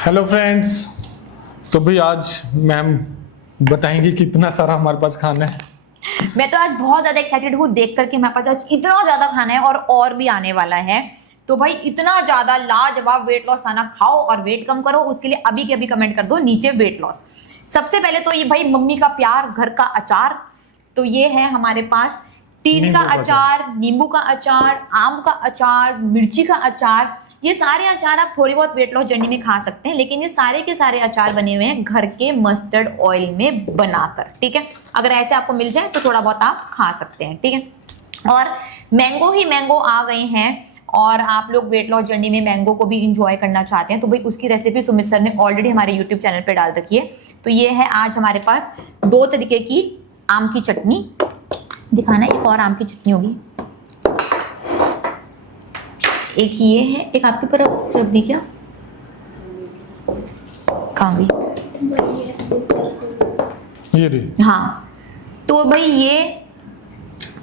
Hello friends. तो भाई आज मैम बताएंगी कितना सारा हमारे पास खाना है। मैं तो आज बहुत ज्यादा एक्साइटेड हूँ देख करके। हमारे पास आज इतना ज्यादा खाना है और भी आने वाला है। तो भाई इतना ज्यादा लाजवाब वेट लॉस खाना खाओ और वेट कम करो। उसके लिए अभी के अभी कमेंट कर दो नीचे वेट लॉस। सबसे पहले तो ये भाई मम्मी का प्यार, घर का अचार। तो ये है हमारे पास टीन का अचार, नींबू का अचार, आम का अचार, मिर्ची का अचार। ये सारे अचार आप थोड़ी बहुत वेट लॉस जर्नी में खा सकते हैं, लेकिन ये सारे के सारे अचार बने हुए हैं घर के मस्टर्ड ऑयल में बनाकर। ठीक है, अगर ऐसे आपको मिल जाए तो थोड़ा बहुत आप खा सकते हैं। ठीक है, और मैंगो ही मैंगो आ गए हैं और आप लोग वेट लॉस जर्नी में मैंगो को भी इंजॉय करना चाहते हैं तो भाई उसकी रेसिपी सुमित सर ने ऑलरेडी हमारे यूट्यूब चैनल पे डाल रखी है। तो ये है आज हमारे पास दो तरीके की आम की चटनी। दिखाना, एक और आम की चटनी होगी, एक ये है, एक आपकी तरफ रख दी क्या, कहाँ गई? ये रही। हाँ, तो भाई ये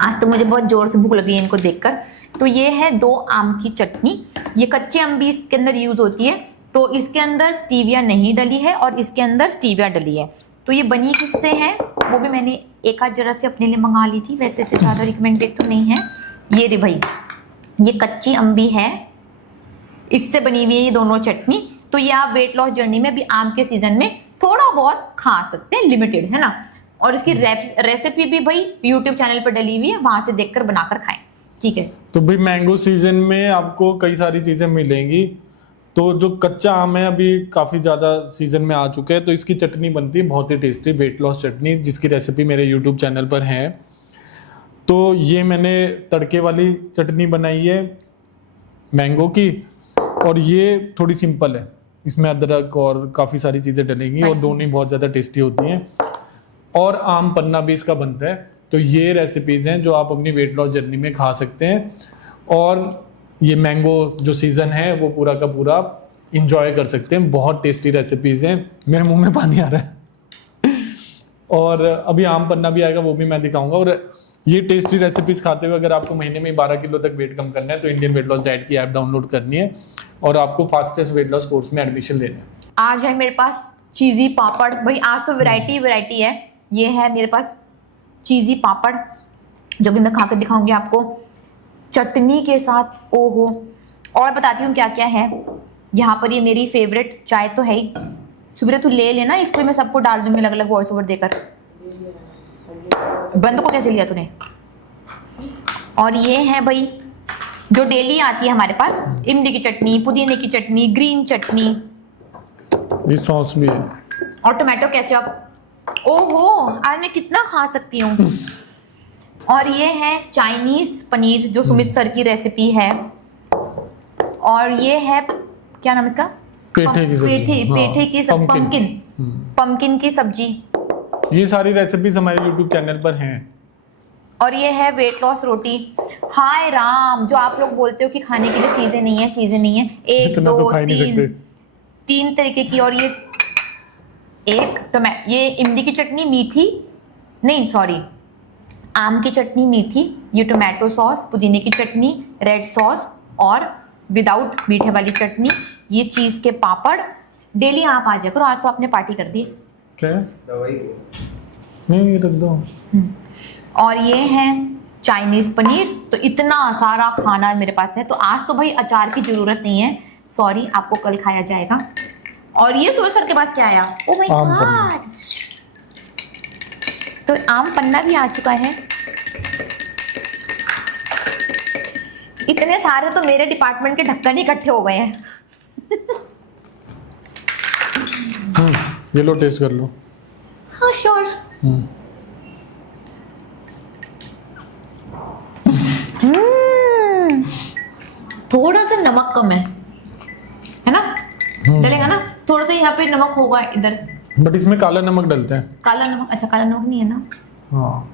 आज तो मुझे बहुत जोर से भूख लगी है इनको देखकर। तो ये है दो आम की चटनी। ये कच्चे आम भी इसके अंदर यूज होती है। तो इसके अंदर स्टीविया नहीं डली है और इसके अंदर स्टीविया डली है। तो ये बनी किससे है वो भी मैंने एक आध जरा से अपने लिए मंगा ली थी, वैसे से ज़्यादा रिकमेंडेड तो नहीं है। ये रे भाई, ये कच्ची अम्बी है, इससे बनी हुई है ये दोनों चटनी। तो ये आप वेट लॉस जर्नी में भी आम के सीजन में थोड़ा बहुत खा सकते हैं, लिमिटेड है ना। और इसकी रेसिपी भी भाई यूट्यूब चैनल पर डली हुई है, वहां से देखकर बनाकर खाएं। ठीक है, तो भाई मैंगो सीजन में आपको कई सारी चीजें मिलेंगी। तो जो कच्चा आम है अभी काफी ज्यादा सीजन में आ चुके हैं, तो इसकी चटनी बनती है बहुत ही टेस्टी वेट लॉस चटनी, जिसकी रेसिपी मेरे यूट्यूब चैनल पर है। तो ये मैंने तड़के वाली चटनी बनाई है मैंगो की, और ये थोड़ी सिंपल है, इसमें अदरक और काफ़ी सारी चीज़ें डलेंगी और दोनों ही बहुत ज़्यादा टेस्टी होती हैं। और आम पन्ना भी इसका बनता है। तो ये रेसिपीज़ हैं जो आप अपनी वेट लॉस जर्नी में खा सकते हैं। और ये मैंगो जो सीज़न है वो पूरा का पूरा इंजॉय कर सकते हैं। बहुत टेस्टी रेसिपीज़ हैं, मेरे मुंह में पानी आ रहा है। और अभी आम पन्ना भी आएगा, वो भी मैं दिखाऊंगा। और ये टेस्टी रेसिपीज खाते हुए अगर आपको महीने में 12 किलो तक वेट कम करना है तो इंडियन वेट लॉस डाइट की ऐप डाउनलोड करनी है और आपको फास्टेस्ट वेट लॉस कोर्स में एडमिशन लेना है। आज है मेरे पास चीज़ी पापड़। भाई आज तो वैरायटी है। ये है मेरे पास चीज़ी पापड़ जो भी मैं खा कर दिखाऊंगी आपको चटनी के साथ। ओहो, और बताती हूँ क्या क्या है यहाँ पर। ये मेरी फेवरेट चाय तो है ही। सुबह तू ले लेना इसको, मैं सबको डाल दूंगी अलग अलग वॉइस ओवर देकर। बंद को कैसे लिया तूने? और ये है भाई जो डेली आती है हमारे पास, इमली की चटनी, पुदीने की चटनी, ग्रीन चटनी, ये सॉस भी है और टोमेटो केचप। ओहो, आज मैं कितना खा सकती हूँ। और ये है चाइनीज पनीर जो सुमित सर की रेसिपी है। और ये है क्या नाम इसका, पेठे की सब्जी। पेठे की सब्जी, पम्पकिन की सब्जी। ये सारी रेसिपीज हमारे YouTube चैनल पर हैं। और ये है वेट लॉस रोटी। हाय राम, जो आप लोग बोलते हो कि खाने के लिए चीजें नहीं है, एक दो तो तीन तरीके की। और ये ये इमली की चटनी मीठी, नहीं सॉरी, आम की चटनी मीठी, ये टोमेटो सॉस, पुदीने की चटनी, रेड सॉस और विदाउट मीठे वाली चटनी, ये चीज के पापड़। डेली आप आ जाए करो, आज तो आपने पार्टी कर दी। क्या दवाई नहीं रख दो। और ये है चाइनीज पनीर। तो इतना सारा खाना मेरे पास है। तो आज तो भाई अचार की जरूरत नहीं है, सॉरी, आपको कल खाया जाएगा। और ये सुबह सर के पास क्या आया? ओ माय गॉड, तो आम पन्ना भी आ चुका है। इतने सारे तो मेरे डिपार्टमेंट के ढक्कन इकट्ठे हो गए हैं। ये लो, टेस्ट कर लो। हाँ श्योर। थोड़ा सा नमक कम है ना? डलेगा ना थोड़ा सा, यहाँ पे नमक होगा इधर, बट इसमें काला नमक डलता है। काला नमक? अच्छा, काला नमक नहीं है ना? हाँ,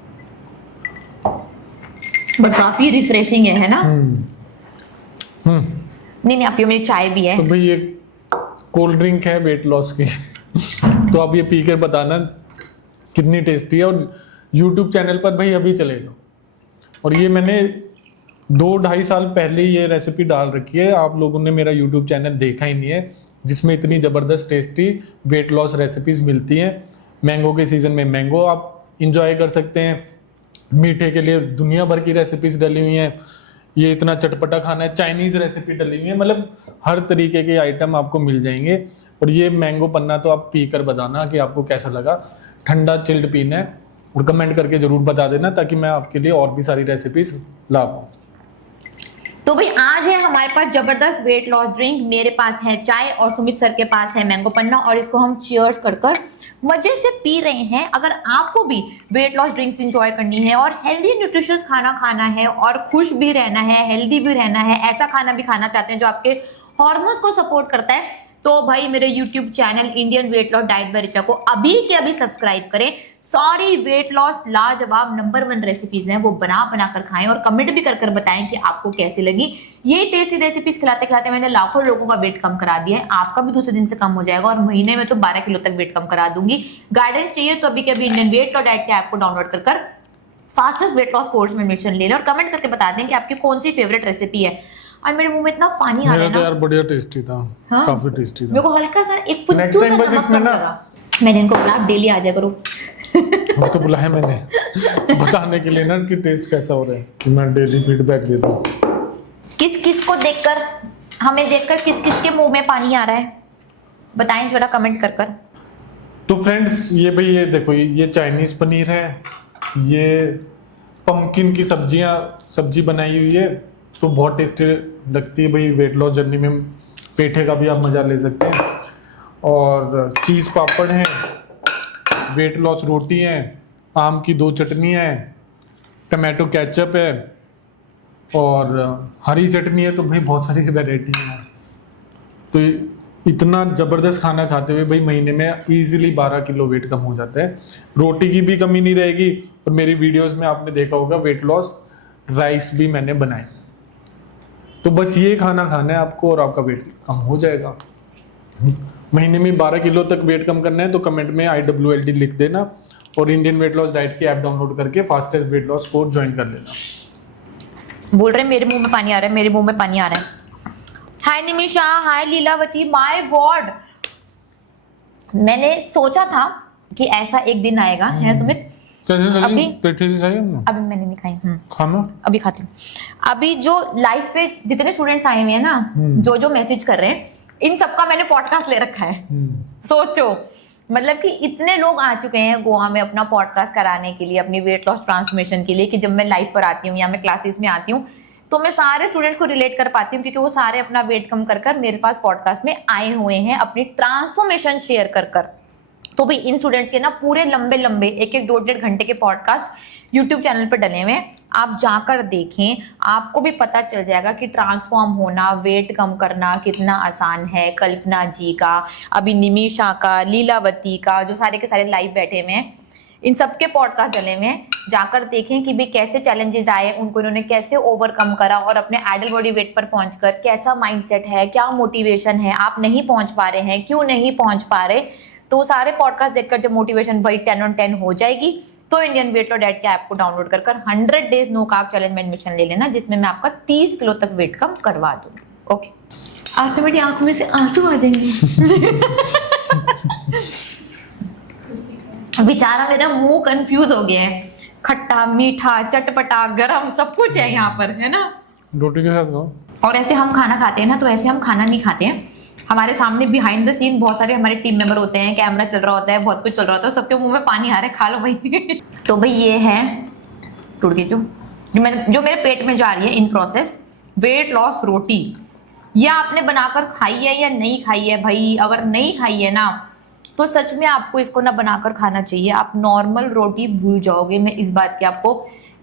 बट काफी रिफ्रेशिंग है ना? नहीं आप पियो, मेरी चाय भी है। तो भाई ये कोल्ड ड्रिंक है वेट लॉस की। तो आप ये पी कर बताना कितनी टेस्टी है। और यूट्यूब चैनल पर भाई अभी चलेगा। और ये मैंने 2-2.5 साल पहले ये रेसिपी डाल रखी है, आप लोगों ने मेरा यूट्यूब चैनल देखा ही नहीं है। जिसमें इतनी ज़बरदस्त टेस्टी वेट लॉस रेसिपीज़ मिलती हैं। मैंगो के सीज़न में मैंगो आप इंजॉय कर सकते हैं। मीठे के लिए दुनिया भर की रेसिपीज़ डली हुई हैं। ये इतना चटपटा खाना है, चाइनीज़ रेसिपी डली हुई है, मतलब हर तरीके के आइटम आपको मिल जाएंगे। और ये मैंगो पन्ना तो आप पी कर बताना कि आपको कैसा लगा। ठंडा चिल्ड पीना है और कमेंट करके ज़रूर बता देना ताकि मैं आपके लिए और भी सारी रेसिपीज़ ला पाऊँ। तो भाई आज है हमारे पास जबरदस्त वेट लॉस ड्रिंक, मेरे पास है चाय और सुमित सर के पास है मैंगो पन्ना, और इसको हम चीयर्स कर कर मजे से पी रहे हैं। अगर आपको भी वेट लॉस ड्रिंक्स एंजॉय करनी है और हेल्दी न्यूट्रिशियस खाना खाना है और खुश भी रहना है, हेल्दी भी रहना है, ऐसा खाना भी खाना चाहते हैं जो आपके हार्मोन्स को सपोर्ट करता है, तो भाई मेरे YouTube channel Indian weight loss diet by Richa को अभी के अभी सब्सक्राइब करें। सारी वेट लॉस लाजवाब नंबर 1 रेसिपीज हैं, वो बना कर खाएं और कमेंट भी कर बताएं कि आपको कैसी लगी। ये टेस्टी रेसिपीज खिलाते खिलाते मैंने लाखों लोगों का वेट कम करा दिया है। आपका भी दूसरे दिन से कम हो जाएगा और महीने में तो 12 किलो तक वेट कम करा दूंगी। गाइडेंस चाहिए तो अभी के अभी इंडियन वेट लॉस डाइट के ऐप को डाउनलोड कर फास्टेस्ट वेट लॉस कोर्स में एडमिशन ले लें और कमेंट करके बता दें कि आपकी कौन सी फेवरेट रेसिपी है। और मेरे मुंह में इतना पानी आ रहा है ना, यार बढ़िया टेस्टी था। हाँ? काफी टेस्टी था। मेरे को हल्का सा एक Next पुंचू सा time बस नमक इसमें कम ना- लगा। मैंने इनको बोला आप डेली आ जाया करो। वो तो बुलाया मैंने बताने के लिए ना कि टेस्ट कैसा हो रहा है, कि मैं डेली फीडबैक देता हूँ। किस किस को देखकर, हमें देखकर किस किस के मुंह में पानी आ रहा है, बताएं जरा कमेंट कर। तो फ्रेंड्स ये भाई ये देखो, ये चाइनीज पनीर है, ये पंपकिन की सब्जी बनाई हुई है, तो बहुत टेस्टी लगती है भाई। वेट लॉस जर्नी में पेठे का भी आप मज़ा ले सकते हैं। और चीज़ पापड़ हैं, वेट लॉस रोटी है, आम की 2 चटनियाँ हैं, टमाटो केचप है और हरी चटनी है। तो भाई बहुत सारी वैरायटी है। तो इतना ज़बरदस्त खाना खाते हुए भाई महीने में इजीली 12 किलो वेट कम हो जाता है। रोटी की भी कमी नहीं रहेगी। और मेरी वीडियोस में आपने देखा होगा वेट लॉस राइस भी मैंने बनाए। तो बस ये खाना खाना है आपको और आपका वेट कम हो जाएगा। महीने में 12 किलो तक वेट कम करना है तो कमेंट में IWLD लिख देना और इंडियन वेट लॉस डाइट की ऐप डाउनलोड करके fastest weight loss course join कर लेना। बोल रहे मेरे मुंह में पानी आ रहा है, मेरे मुंह में पानी आ रहा है। हाय निमिषा, हाय लीलावती, माय गॉड, मैंने सोचा था कि ऐसा एक दिन आएगा है सुमित। अभी अभी मैंने नहीं खाई, खाना अभी खाती हूँ। अभी जो लाइव पे जितने स्टूडेंट्स आए हुए हैं ना, जो मैसेज कर रहे हैं, इन सबका मैंने पॉडकास्ट ले रखा है। सोचो, मतलब कि इतने लोग आ चुके हैं गोवा में अपना पॉडकास्ट कराने के लिए, अपनी वेट लॉस ट्रांसफॉर्मेशन के लिए, कि जब मैं लाइव पर आती हूँ या मैं क्लासेस में आती हूँ तो मैं सारे स्टूडेंट्स को रिलेट कर पाती हूँ, क्योंकि वो सारे अपना वेट कम कर मेरे पास पॉडकास्ट में आए हुए हैं अपनी ट्रांसफॉर्मेशन शेयर कर। तो भाई इन स्टूडेंट्स के ना पूरे लंबे 1-1 घंटे के पॉडकास्ट यूट्यूब चैनल पर डले हुए हैं। आप जाकर देखें, आपको भी पता चल जाएगा कि ट्रांसफॉर्म होना, वेट कम करना कितना आसान है। कल्पना जी का, अभी निमिषा का, लीलावती का, जो सारे के सारे लाइव बैठे हुए हैं, इन सबके पॉडकास्ट डले हुए हैं। जाकर देखें कि भाई कैसे चैलेंजेस आए, उनको इन्होंने कैसे ओवरकम करा और अपने आइडल बॉडी वेट पर पहुंचकर कैसा माइंडसेट है, क्या मोटिवेशन है, आप नहीं पहुंच पा रहे हैं, क्यों नहीं पहुंच पा रहे। तो सारे पॉडकास्ट देखकर जब मोटिवेशन भाई 10 on 10 हो जाएगी तो इंडियन वेट लॉस डाइट के ऐप को डाउनलोड कर 100 डेज नो कार्ब चैलेंज में एडमिशन ले लेना, जिसमें मैं आपका 30 किलो तक वेट कम करवा दूंगी। ओके, आज तो मेरी आंखों में से आंसू आ जाएंगे। बेचारा मेरा मुंह कंफ्यूज हो गया है, खट्टा मीठा चटपटा गरम सब कुछ है यहाँ पर, है ना। रोटी के साथ खाओ। और ऐसे हम खाना खाते हैं ना, तो ऐसे हम खाना नहीं खाते हैं। हमारे सामने बिहाइंड द सीन बहुत सारे हमारे टीम मेंबर होते हैं, कैमरा चल रहा होता है, बहुत कुछ चल रहा होता है, सबके मुंह में पानी आ रहा है, खा लो भाई। तो भाई ये है टूट गई जो मेरे पेट में जा रही है इन प्रोसेस वेट लॉस रोटी। ये आपने बनाकर खाई है या नहीं खाई है भाई? अगर नहीं खाई है ना तो सच में आपको इसको ना बनाकर खाना चाहिए। आप नॉर्मल रोटी भूल जाओगे, मैं इस बात की आपको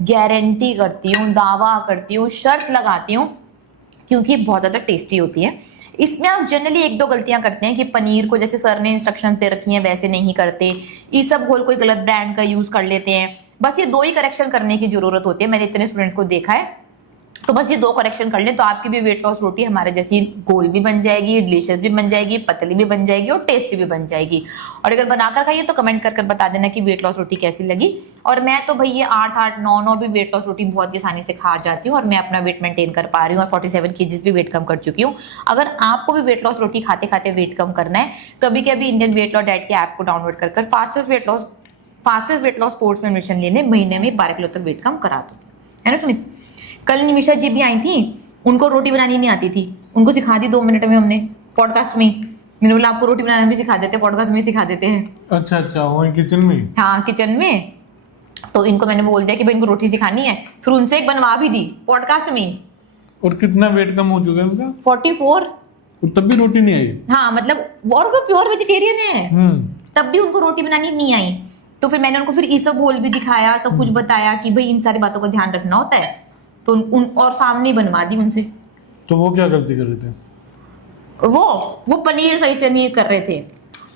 गारंटी करती हूँ, दावा करती हूँ, शर्त लगाती हूँ, क्योंकि बहुत ज़्यादा टेस्टी होती है। इसमें आप जनरली 1-2 गलतियां करते हैं कि पनीर को जैसे सर ने इंस्ट्रक्शन दे रखी हैं वैसे नहीं करते, ईसबगोल कोई गलत ब्रांड का यूज कर लेते हैं। बस ये 2 ही करेक्शन करने की जरूरत होती है। मैंने इतने स्टूडेंट्स को देखा है तो बस ये 2 करेक्शन कर ले तो आपकी भी वेट लॉस रोटी हमारे जैसी गोल भी बन जाएगी, डिलीशियस भी बन जाएगी, पतली भी बन जाएगी और टेस्टी भी बन जाएगी। और अगर बनाकर खाइए तो कमेंट कर बता देना कि वेट लॉस रोटी कैसी लगी। और मैं तो भाई ये 8-8 9-9 भी वेट लॉस रोटी बहुत ही आसानी से खा जाती हूँ और मैं अपना वेट मेंटेन कर पा रही हूँ और 47 kg भी वेट कम कर चुकी हूँ। अगर आपको भी वेट लॉस रोटी खाते खाते वेट कम करना है तो अभी के अभी इंडियन वेट लॉस डाइट के ऐप को डाउनलोड कर फास्टेस्ट वेट लॉस कोर्स में एडमिशन लेने महीने में 12 किलो तक वेट कम करा दो, है ना सुमित। कल निमिषा जी भी आई थी, उनको रोटी बनानी नहीं आती थी, उनको सिखा दी 2 मिनट में हमने पॉडकास्ट में। मैंने बोला आपको रोटी बनाना भी सिखा देते हैं, पॉडकास्ट में सिखा देते हैं। अच्छा वही किचन में? हाँ किचन में। तो इनको मैंने बोल दिया कि भाई इनको रोटी सिखानी है, फिर उनसे एक बनवा भी दी पॉडकास्ट में। और कितना वेट कम हो चुका है उनका? 44। तब भी रोटी नहीं आई? हाँ मतलब वो प्योर वेजिटेरियन है, तब भी उनको रोटी बनानी नहीं आई। तो फिर मैंने उनको फिर ईसबगोल भी दिखाया, सब कुछ बताया कि भाई इन सारी बातों का ध्यान रखना होता है। तो और सामने ही बनवा दी उनसे। तो वो क्या गलती कर रहे थे? वो पनीर सही से नहीं कर रहे थे।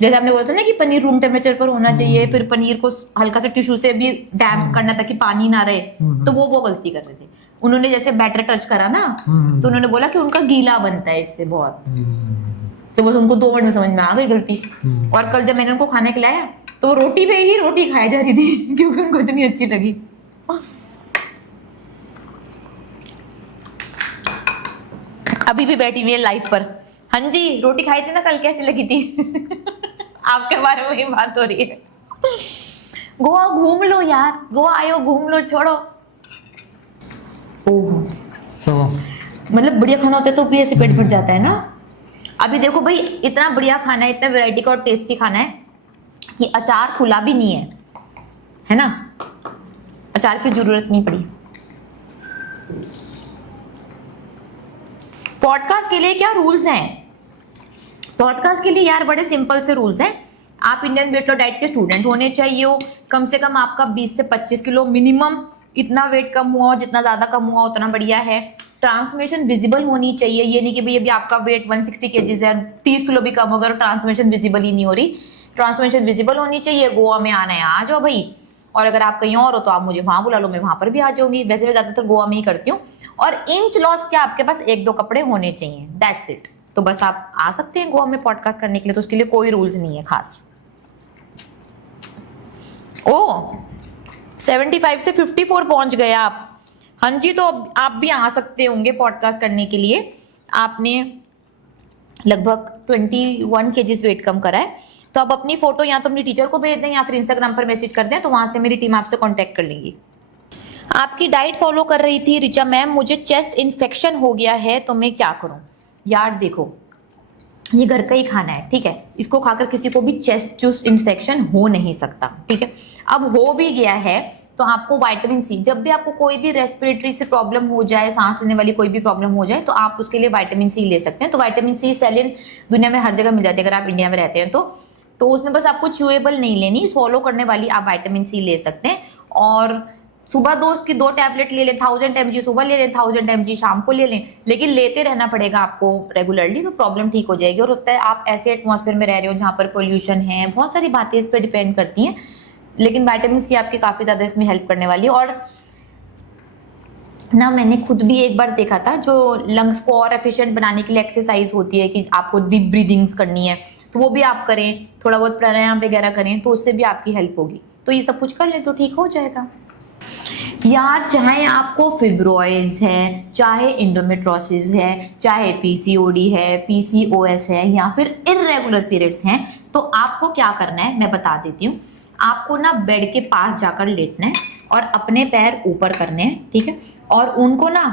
जैसे आपने बोला था ना कि पनीर रूम टेम्परेचर पर होना चाहिए, फिर पनीर को हल्का सा टिश्यू से भी डैम्प करना ताकि पानी ना रहे, तो वो गलती कर रहे थे। उन्होंने जैसे बैटर टच करा ना तो उन्होंने बोला कि उनका गीला बनता है इससे बहुत। तो बस उनको 2 मिनट में समझ में आ गई गलती। और कल जब मैंने उनको खाने खिलाया तो रोटी पे ही रोटी खाई जा रही थी क्योंकि उनको इतनी अच्छी लगी। अभी भी बैठी हुई है लाइव पर। हाँ जी रोटी खाई थी ना कल, कैसी लगी थी? आपके बारे में ही बात हो रही है। गोवा घूम लो यार, गोवा आयो घूम लो, छोड़ो। ओह मतलब बढ़िया खाना होता है तो भी ऐसे पेट भर जाता है ना। अभी देखो भाई इतना बढ़िया खाना है, इतना वैरायटी का और टेस्टी खाना है कि अचार खुला भी नहीं है ना, अचार की जरूरत नहीं पड़ी। पॉडकास्ट के लिए क्या रूल्स हैं? पॉडकास्ट के लिए यार बड़े सिंपल से रूल्स हैं। आप इंडियन वेट लॉस डाइट के स्टूडेंट होने चाहिए हो, कम से कम आपका 20 से 25 किलो मिनिमम, इतना वेट कम हुआ हो, जितना ज्यादा कम हुआ उतना बढ़िया है। ट्रांसफॉर्मेशन विजिबल होनी चाहिए, ये नहीं कि भाई अभी आपका वेट 160 kg है, 30 किलो भी कम होगा और ट्रांसफॉर्मेशन विजिबल ही नहीं हो रही। ट्रांसफॉर्मेशन विजिबल होनी चाहिए। गोवा में आना है आ जाओ भाई, और अगर आप कहीं और हो तो आप मुझे वहां बुला लो, मैं वहां पर भी आ जाऊंगी। वैसे मैं ज्यादातर गोवा में ही करती हूँ। और इंच लॉस के आपके पास 1-2 कपड़े होने चाहिए, दैट्स इट। तो बस आप आ सकते हैं गोवा में पॉडकास्ट करने के लिए, तो उसके लिए कोई रूल्स नहीं है खास। ओ 75 से 54 पहुंच गए आप। हाँ जी तो आप भी आ सकते होंगे पॉडकास्ट करने के लिए। आपने लगभग 21 kg वेट कम करा है, तो आप अपनी फोटो या तो अपनी टीचर को भेज दें या फिर इंस्टाग्राम पर मैसेज कर दें, तो वहां से मेरी टीम आपसे कांटेक्ट कर लेगी। आपकी डाइट फॉलो कर रही थी रिचा मैम, मुझे चेस्ट इन्फेक्शन हो गया है तो मैं क्या करूं? यार देखो ये घर का ही खाना है, ठीक है, इसको खाकर किसी को भी चेस्ट इन्फेक्शन हो नहीं सकता, ठीक है। अब हो भी गया है तो आपको विटामिन सी, जब भी आपको कोई भी रेस्पिरेटरी से प्रॉब्लम हो जाए, सांस लेने वाली कोई भी प्रॉब्लम हो जाए, तो आप उसके लिए विटामिन सी ले सकते हैं। तो विटामिन सी सेलिन दुनिया में हर जगह मिल जाती है, अगर आप इंडिया में रहते हैं तो उसमें बस आपको च्यूएबल नहीं लेनी, स्वॉलो करने वाली आप विटामिन सी ले सकते हैं। और सुबह उसकी 2 टैबलेट ले लें, 1000 mg सुबह ले लें, 1000 mg शाम को ले लें, लेकिन लेते रहना पड़ेगा आपको रेगुलरली, तो प्रॉब्लम ठीक हो जाएगी। और होता है आप ऐसे एटमॉस्फेयर में रह रहे हो जहाँ पर पोल्यूशन है, बहुत सारी बातें इस पर डिपेंड करती हैं, लेकिन विटामिन सी आपकी काफी ज्यादा इसमें हेल्प करने वाली है। और ना मैंने खुद भी एक बार देखा था, जो लंग्स को और एफिशिएंट बनाने के लिए एक्सरसाइज होती है कि आपको डीप ब्रीदिंग्स करनी है, तो वो भी आप करें, थोड़ा बहुत प्राणायाम वगैरह करें, तो उससे भी आपकी हेल्प होगी। तो ये सब कुछ कर लें तो ठीक हो जाएगा। यार चाहे आपको फिब्रॉइड्स है, चाहे इंडोमेट्रोसिस है, चाहे पीसीओडी है, पीसीओएस है, या फिर इररेगुलर पीरियड्स हैं, तो आपको क्या करना है मैं बता देती हूँ। आपको ना बेड के पास जाकर लेटना है और अपने पैर ऊपर करने हैं, ठीक है, और उनको ना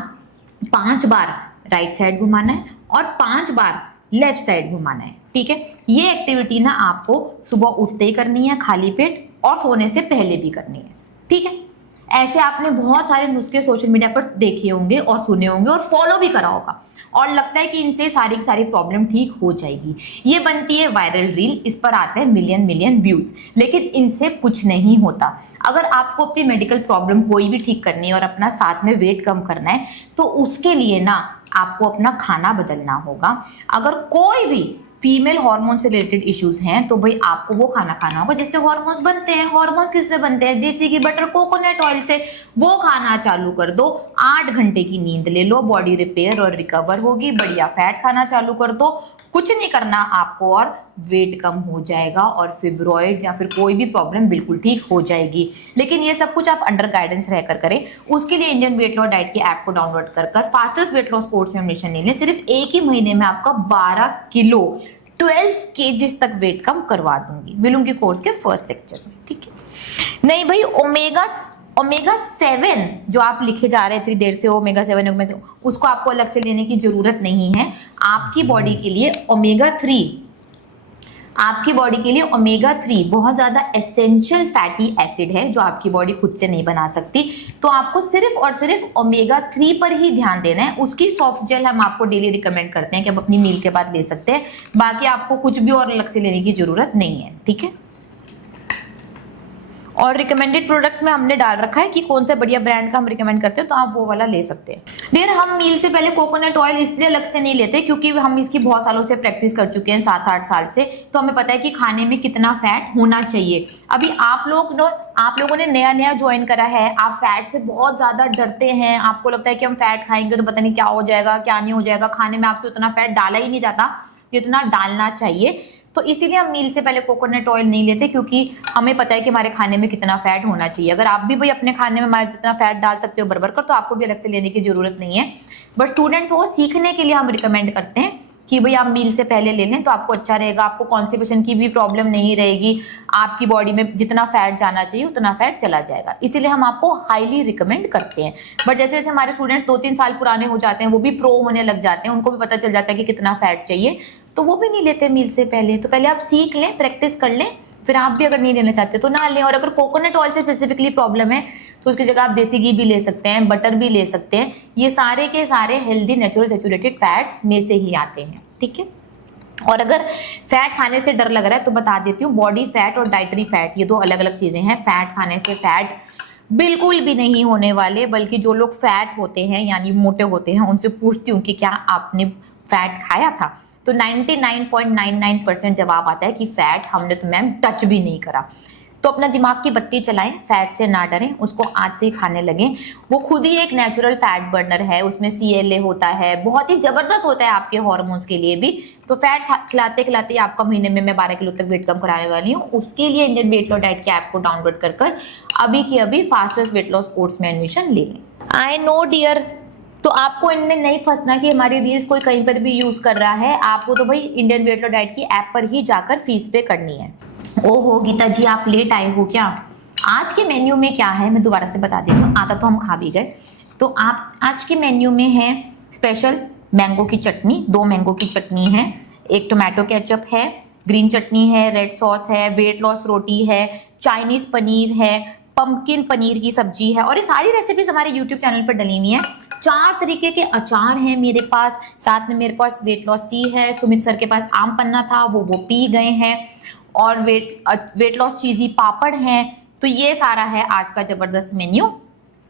5 बार राइट साइड घुमाना है और 5 बार लेफ्ट साइड घुमाना है, ठीक है। ये एक्टिविटी ना आपको सुबह उठते ही करनी है खाली पेट, और सोने से पहले भी करनी है, ठीक है। ऐसे आपने बहुत सारे नुस्खे सोशल मीडिया पर देखे होंगे और सुने होंगे और फॉलो भी करा होगा, और लगता है कि इनसे सारी की सारी प्रॉब्लम ठीक हो जाएगी। ये बनती है वायरल रील, इस पर आते हैं मिलियन व्यूज, लेकिन इनसे कुछ नहीं होता। अगर आपको अपनी मेडिकल प्रॉब्लम कोई भी ठीक करनी है और अपना साथ में वेट कम करना है, तो उसके लिए ना आपको अपना खाना बदलना होगा। अगर कोई भी फीमेल हार्मोन से रिलेटेड इश्यूज हैं तो भाई आपको वो खाना खाना होगा जिससे हार्मोन्स बनते हैं। हार्मोन्स किससे बनते हैं? देसी घी, बटर, कोकोनट ऑयल से। वो खाना चालू कर दो, 8 घंटे की नींद ले लो, बॉडी रिपेयर और रिकवर होगी। बढ़िया फैट खाना चालू कर दो, कुछ नहीं करना आपको और वेट कम हो जाएगा और फिब्रॉइड या फिर कोई भी प्रॉब्लम बिल्कुल ठीक हो जाएगी। लेकिन ये सब कुछ आप अंडर गाइडेंस रहकर करें। उसके लिए इंडियन वेट लॉस डाइट की ऐप को डाउनलोड कर फास्टेस्ट वेट लॉस कोर्स में एडमिशन ले लें। सिर्फ एक ही महीने में आपका 12 किलो 12 केजीज तक वेट कम करवा दूंगी। मिलूंगी कोर्स के फर्स्ट लेक्चर में, ठीक है? नहीं भाई, ओमेगा 7 जो आप लिखे जा रहे हैं इतनी देर से, ओमेगा 7 उसको आपको अलग से लेने की जरूरत नहीं है। आपकी बॉडी के लिए ओमेगा 3 बहुत ज्यादा एसेंशियल फैटी एसिड है जो आपकी बॉडी खुद से नहीं बना सकती। तो आपको सिर्फ और सिर्फ ओमेगा 3 पर ही ध्यान देना है। उसकी सॉफ्ट जेल हम आपको डेली रिकमेंड करते हैं कि आप अपनी मील के बाद ले सकते हैं। बाकी आपको कुछ भी और अलग से लेने की जरूरत नहीं है, ठीक है? और रिकमेंडेड प्रोडक्ट्स में हमने डाल रखा है कि कौन सा बढ़िया ब्रांड का हम रिकमेंड करते हैं, तो आप वो वाला ले सकते हैं। देर हम मील से पहले कोकोनट ऑयल इसलिए अलग से नहीं लेते क्योंकि हम इसकी बहुत सालों से प्रैक्टिस कर चुके हैं, 7-8 साल से। तो हमें पता है कि खाने में कितना फैट होना चाहिए। अभी आप लोगों ने नया ज्वाइन करा है, आप फैट से बहुत ज्यादा डरते हैं। आपको लगता है कि हम फैट खाएंगे तो पता नहीं क्या हो जाएगा, क्या नहीं हो जाएगा। खाने में आपसे उतना फैट डाला ही नहीं जाता जितना डालना चाहिए। तो इसीलिए हम मील से पहले कोकोनट ऑयल नहीं लेते क्योंकि हमें पता है कि हमारे खाने में कितना फैट होना चाहिए। अगर आप भी भाई अपने खाने में हमारे जितना फैट डाल सकते हो बराबर कर, तो आपको भी अलग से लेने की जरूरत नहीं है। बट स्टूडेंट को सीखने के लिए हम रिकमेंड करते हैं कि भाई आप मील से पहले ले लें तो आपको अच्छा रहेगा। आपको कॉन्स्टिपेशन की भी प्रॉब्लम नहीं रहेगी। आपकी बॉडी में जितना फैट जाना चाहिए उतना फैट चला जाएगा। इसीलिए हम आपको हाईली रिकमेंड करते हैं। बट जैसे जैसे हमारे स्टूडेंट्स 2-3 साल पुराने हो जाते हैं, वो भी प्रो होने लग जाते हैं, उनको भी पता चल जाता है कि कितना फैट चाहिए, तो वो भी नहीं लेते मील से पहले। तो पहले आप सीख लें, प्रैक्टिस कर लें, फिर आप भी अगर नहीं लेना चाहते तो ना लें। और अगर कोकोनट ऑयल से स्पेसिफिकली प्रॉब्लम है तो उसकी जगह आप देसी घी भी ले सकते हैं, बटर भी ले सकते हैं। ये सारे के सारे हेल्दी नेचुरल सैचुरेटेड फैट्स में से ही आते हैं, ठीक है? और अगर फैट खाने से डर लग रहा है तो बता देती हूँ, बॉडी फैट और डाइटरी फैट ये 2 अलग अलग चीजें हैं। फैट खाने से फैट बिल्कुल भी नहीं होने वाले, बल्कि जो लोग फैट होते हैं यानी मोटे होते हैं उनसे पूछती हूँ कि क्या आपने फैट खाया था, तो 99.99% जवाब आता है कि फैट हमने तो मैम टच भी नहीं करा। तो अपना दिमाग की बत्ती चलाएं, फैट से ना डरें, उसको आज से ही खाने लगें। वो खुद ही एक नेचुरल फैट बर्नर है, उसमें CLA होता है, बहुत ही जबरदस्त होता है आपके हार्मोन्स के लिए भी। तो फैट खिलाते खिलाते आपका महीने में मैं 12 किलो तक वेट कम कराने वाली हूँ। उसके लिए इंडियन वेट लॉस डाइट की ऐप को डाउनलोड कर अभी की अभी फास्टेस्ट वेट लॉस कोर्स में एडमिशन ले लें। आई नो डियर, तो आपको इनमें नहीं फंसना कि हमारी रील्स कोई कहीं पर भी यूज कर रहा है। आपको तो भाई इंडियन वेट लॉस डाइट की ऐप पर ही जाकर फीस पे करनी है। ओहो गीता जी, आप लेट आए हो क्या? आज के मेन्यू में क्या है मैं दोबारा से बता देती हूँ, आधा तो हम खा भी गए। तो आप आज के मेन्यू में है स्पेशल मैंगो की चटनी, 2 मैंगो की चटनी है, एक टोमेटो केचप है, ग्रीन चटनी है, रेड सॉस है, वेट लॉस रोटी है, चाइनीज पनीर है, पंपकिन पनीर की सब्जी है। और ये सारी रेसिपीज हमारे यूट्यूब चैनल पर डली हुई हैं। 4 तरीके के अचार हैं मेरे पास, साथ में मेरे पास वेट लॉस टी है। सुमित सर के पास आम पन्ना था, वो पी गए हैं। और वेट लॉस चीज़ी पापड़ हैं। तो ये सारा है आज का जबरदस्त मेन्यू।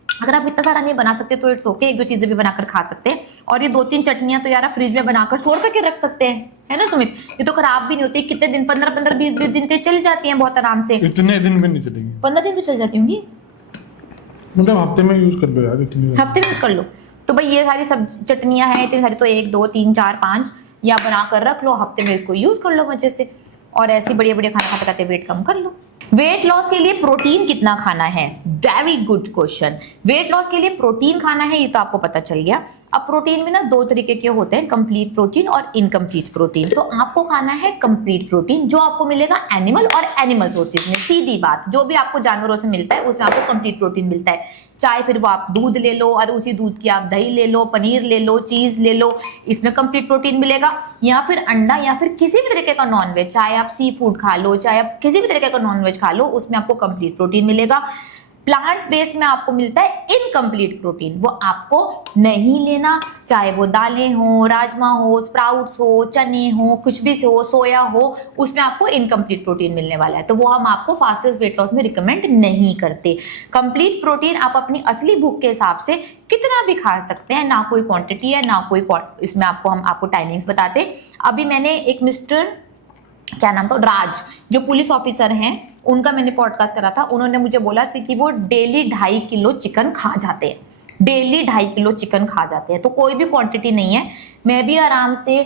अगर आप इतना सारा नहीं बना सकते तो इट्स ओके, 1-2 चीजें भी बनाकर खा सकते हैं। और ये 2-3 चटनियां तो यार फ्रिज में बनाकर स्टोर करके रख सकते हैं, है ना सुमित? ये तो खराब भी नहीं होती, कितने दिन 15-15 20 दिन तक चल जाती हैं बहुत आराम से। इतने दिन भी नहीं चलेंगे, 15 दिन तो चल जाती होंगी, मतलब हफ्ते में यूज कर लो यार, इतनी हफ्ते में यूज कर लो। तो भाई ये सारी सब चटनियां हैं, इतनी सारी, तो 1 2 3 4 5 या बनाकर रख लो, हफ्ते में इसको यूज कर लो मजे से। और ऐसी बढ़िया बढ़िया खाना खाते खाते वेट कम कर लो। वेट लॉस के लिए प्रोटीन कितना खाना है? Very good question. Weight loss के लिए प्रोटीन खाना है ये तो आपको पता चल गया। अब प्रोटीन में ना 2 तरीके के होते हैं, कंप्लीट प्रोटीन और इनकम्प्लीट प्रोटीन। तो आपको खाना है कंप्लीट प्रोटीन, जो आपको मिलेगा एनिमल और एनिमल सोर्सेज में। सीधी बात, जो भी आपको जानवरों से मिलता है उसमें आपको कंप्लीट प्रोटीन मिलता है। चाहे फिर वो आप दूध ले लो और उसी दूध की आप दही ले लो, पनीर ले लो, चीज ले लो, इसमें कंप्लीट प्रोटीन मिलेगा। या फिर अंडा या फिर किसी भी तरीके का नॉनवेज, चाहे आप सी फूड खा लो, चाहे आप किसी भी तरीके का नॉनवेज खा लो, उसमें आपको कंप्लीट प्रोटीन मिलेगा। प्लांट बेस्ड में आपको मिलता है इनकम्प्लीट प्रोटीन, वो आपको नहीं लेना, चाहे वो दालें हो, राजमा हो, स्प्राउट्स हो, चने हो, कुछ भी हो, सोया हो, उसमें आपको इनकम्प्लीट प्रोटीन मिलने वाला है। तो वो हम आपको फास्टेस्ट वेट लॉस में रिकमेंड नहीं करते। कंप्लीट प्रोटीन आप अपनी असली भूख के हिसाब से कितना भी खा सकते हैं, ना कोई क्वांटिटी है ना कोई इसमें हम आपको टाइमिंग्स बताते। अभी मैंने एक मिस्टर क्या नाम था, राज, जो पुलिस ऑफिसर हैं, उनका मैंने पॉडकास्ट करा था। उन्होंने मुझे बोला कि वो डेली 2.5 किलो चिकन खा जाते हैं, डेली 2.5 किलो चिकन खा जाते हैं। तो कोई भी क्वांटिटी नहीं है। मैं भी आराम से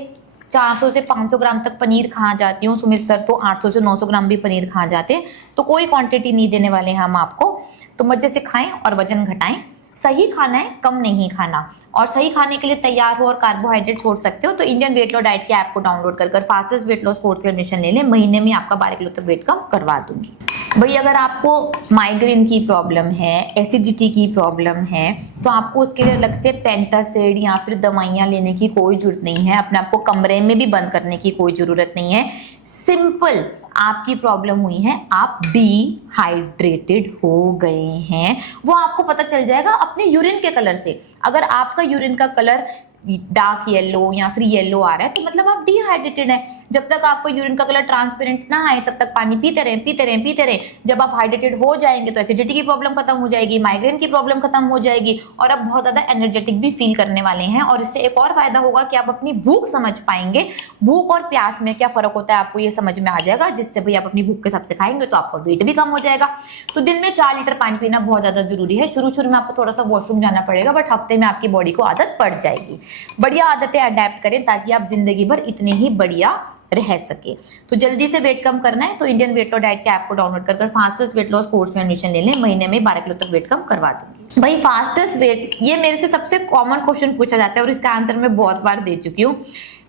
400 से 500 ग्राम तक पनीर खा जाती हूँ, सुमित सर तो 800 से 900 ग्राम भी पनीर खा जाते हैं। तो कोई क्वांटिटी नहीं देने वाले हैं हम आपको। तो मजे से खाएं और वजन घटाएं। सही खाना है, कम नहीं खाना। और सही खाने के लिए तैयार हो और कार्बोहाइड्रेट छोड़ सकते हो तो इंडियन वेट लॉस डाइट की ऐप को डाउनलोड कर फास्टेस्ट वेट लॉस कोर्स पे एडमिशन ले लें। महीने में आपका 12 किलो तक वेट कम करवा दूंगी। भाई अगर आपको माइग्रेन की प्रॉब्लम है, एसिडिटी की प्रॉब्लम है, तो आपको उसके लिए अलग से पेंटासिड या फिर दवाइयाँ लेने की कोई जरूरत नहीं है। अपने आपको कमरे में भी बंद करने की कोई जरूरत नहीं है। सिंपल आपकी प्रॉब्लम हुई है, आप डिहाइड्रेटेड हो गए हैं, वो आपको पता चल जाएगा अपने यूरिन के कलर से। अगर आपका यूरिन का कलर डार्क येलो या फिर येलो आ रहा है तो मतलब आप डिहाइड्रेटेड है। जब तक आपको यूरिन का कलर ट्रांसपेरेंट ना आए तब तक पानी पीते रहें पीते रहें पीते रहें। जब आप हाइड्रेटेड हो जाएंगे तो एसिडिटी की प्रॉब्लम खत्म हो जाएगी, माइग्रेन की प्रॉब्लम खत्म हो जाएगी और आप बहुत ज्यादा एनर्जेटिक भी फील करने वाले हैं। और इससे एक और फायदा होगा कि आप अपनी भूख समझ पाएंगे। भूख और प्यास में क्या फर्क होता है आपको ये समझ में आ जाएगा, जिससे भाई आप अपनी भूख के हिसाब से खाएंगे तो आपका वेट भी कम हो जाएगा। तो दिन में 4 लीटर पानी पीना बहुत ज्यादा जरूरी है। शुरू में आपको थोड़ा सा वॉशरूम जाना पड़ेगा, बट हफ्ते में आपकी बॉडी को आदत पड़ जाएगी। बढ़िया आदतें अडेप्ट करें ताकि आप जिंदगी भर इतने ही बढ़िया रह सके। तो जल्दी से वेट कम करना है तो इंडियन वेट लॉस डाइट के ऐप को डाउनलोड कर फास्टेस्ट वेट लॉस कोर्स में एडमिशन ले लें। महीने में 12 किलो तक वेट कम करवा दूंगी। भाई फास्टेस्ट वेट, ये मेरे से सबसे कॉमन क्वेश्चन पूछा जाता है और इसका आंसर मैं बहुत बार दे चुकी हूँ।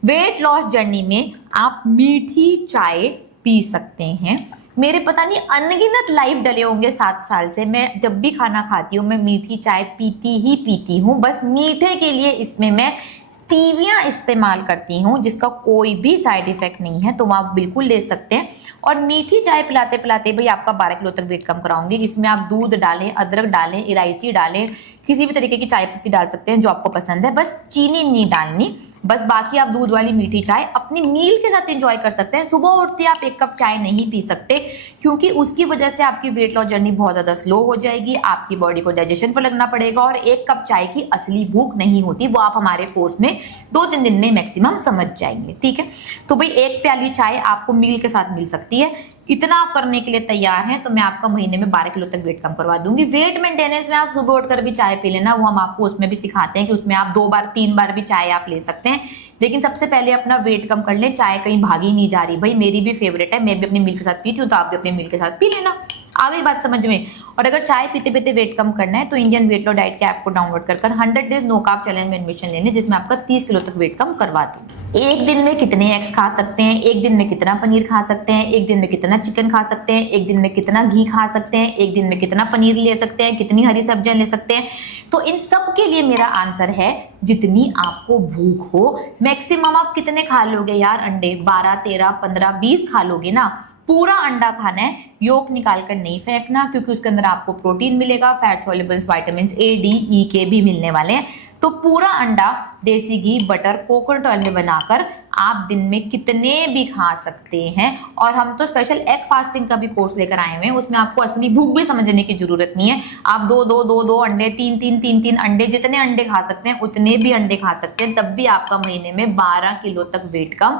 वेट लॉस जर्नी में आप मीठी चाय पी सकते हैं। मेरे पता नहीं अनगिनत लाइव डले होंगे 7 साल से, मैं जब भी खाना खाती हूँ मैं मीठी चाय पीती ही पीती हूँ। बस मीठे के लिए इसमें मैं स्टीविया इस्तेमाल करती हूँ, जिसका कोई भी साइड इफेक्ट नहीं है, तो वो आप बिल्कुल ले सकते हैं। और मीठी चाय पिलाते पिलाते भाई आपका 12 किलो तक वेट कम कराऊंगी। इसमें आप दूध डालें, अदरक डालें, इलायची डालें, किसी भी तरीके की चाय पत्ती डाल सकते हैं जो आपको पसंद है, बस चीनी नहीं डालनी। बस बाकी आप दूध वाली मीठी चाय अपनी मील के साथ एंजॉय कर सकते हैं। सुबह उठते आप 1 कप चाय नहीं पी सकते क्योंकि उसकी वजह से आपकी वेट लॉस जर्नी बहुत ज्यादा स्लो हो जाएगी, आपकी बॉडी को डाइजेशन पर लगना पड़ेगा और 1 कप चाय की असली भूख नहीं होती। वो आप हमारे कोर्स में 2-3 दिन में मैक्सिमम समझ जाएंगे, ठीक है। तो भाई 1 प्याली चाय आपको मील के साथ मिल सकती है। इतना आप करने के लिए तैयार हैं तो मैं आपका महीने में 12 किलो तक वेट कम करवा दूंगी। वेट मेंटेनेंस में आप सुबह उठकर भी चाय पी लेना, वो हम आपको उसमें भी सिखाते हैं कि उसमें आप 2 बार 3 बार भी चाय आप ले सकते हैं। लेकिन सबसे पहले अपना वेट कम कर लें। चाय कहीं भागी नहीं जा रही, भाई मेरी भी फेवरेट है, मैं भी अपनी मिल्क के साथ पीती हूँ, तो आप भी अपने मिल्क के साथ पी लेना। आ गई बात समझ में। और अगर चाय पीते पीते वेट कम करना है तो इंडियन वेट लॉस डाइट के ऐप को डाउनलोड कर 100 डेज नो कार्ब चैलेंज में एडमिशन लेने, जिसमें आपका 30 किलो तक वेट कम करवा दूँ। एक दिन में कितने एग्स खा सकते हैं, एक दिन में कितना पनीर खा सकते हैं, एक दिन में कितना चिकन खा सकते हैं, एक दिन में कितना घी खा सकते हैं, एक दिन में कितना पनीर ले सकते हैं, कितनी हरी सब्जियां ले सकते हैं, तो इन सब के लिए मेरा आंसर है जितनी आपको भूख हो। मैक्सिमम आप कितने खा लोगे यार अंडे? 12, 13, 15, 20 खा लोगे ना। पूरा अंडा खाना है, योक निकाल कर नहीं फेंकना, क्योंकि उसके अंदर आपको प्रोटीन मिलेगा, fat soluble vitamin A, D, E के भी मिलने वाले हैं। तो पूरा अंडा देसी घी, बटर, कोकोनट ऑयल में बनाकर आप दिन में कितने भी खा सकते हैं। और हम तो स्पेशल एग फास्टिंग का भी कोर्स लेकर आए हुए हैं, उसमें आपको असली भूख भी समझने की जरूरत नहीं है। आप 2 अंडे, 3 अंडे, जितने अंडे खा सकते हैं उतने भी अंडे खा सकते हैं, तब भी आपका महीने में 12 किलो तक वेट कम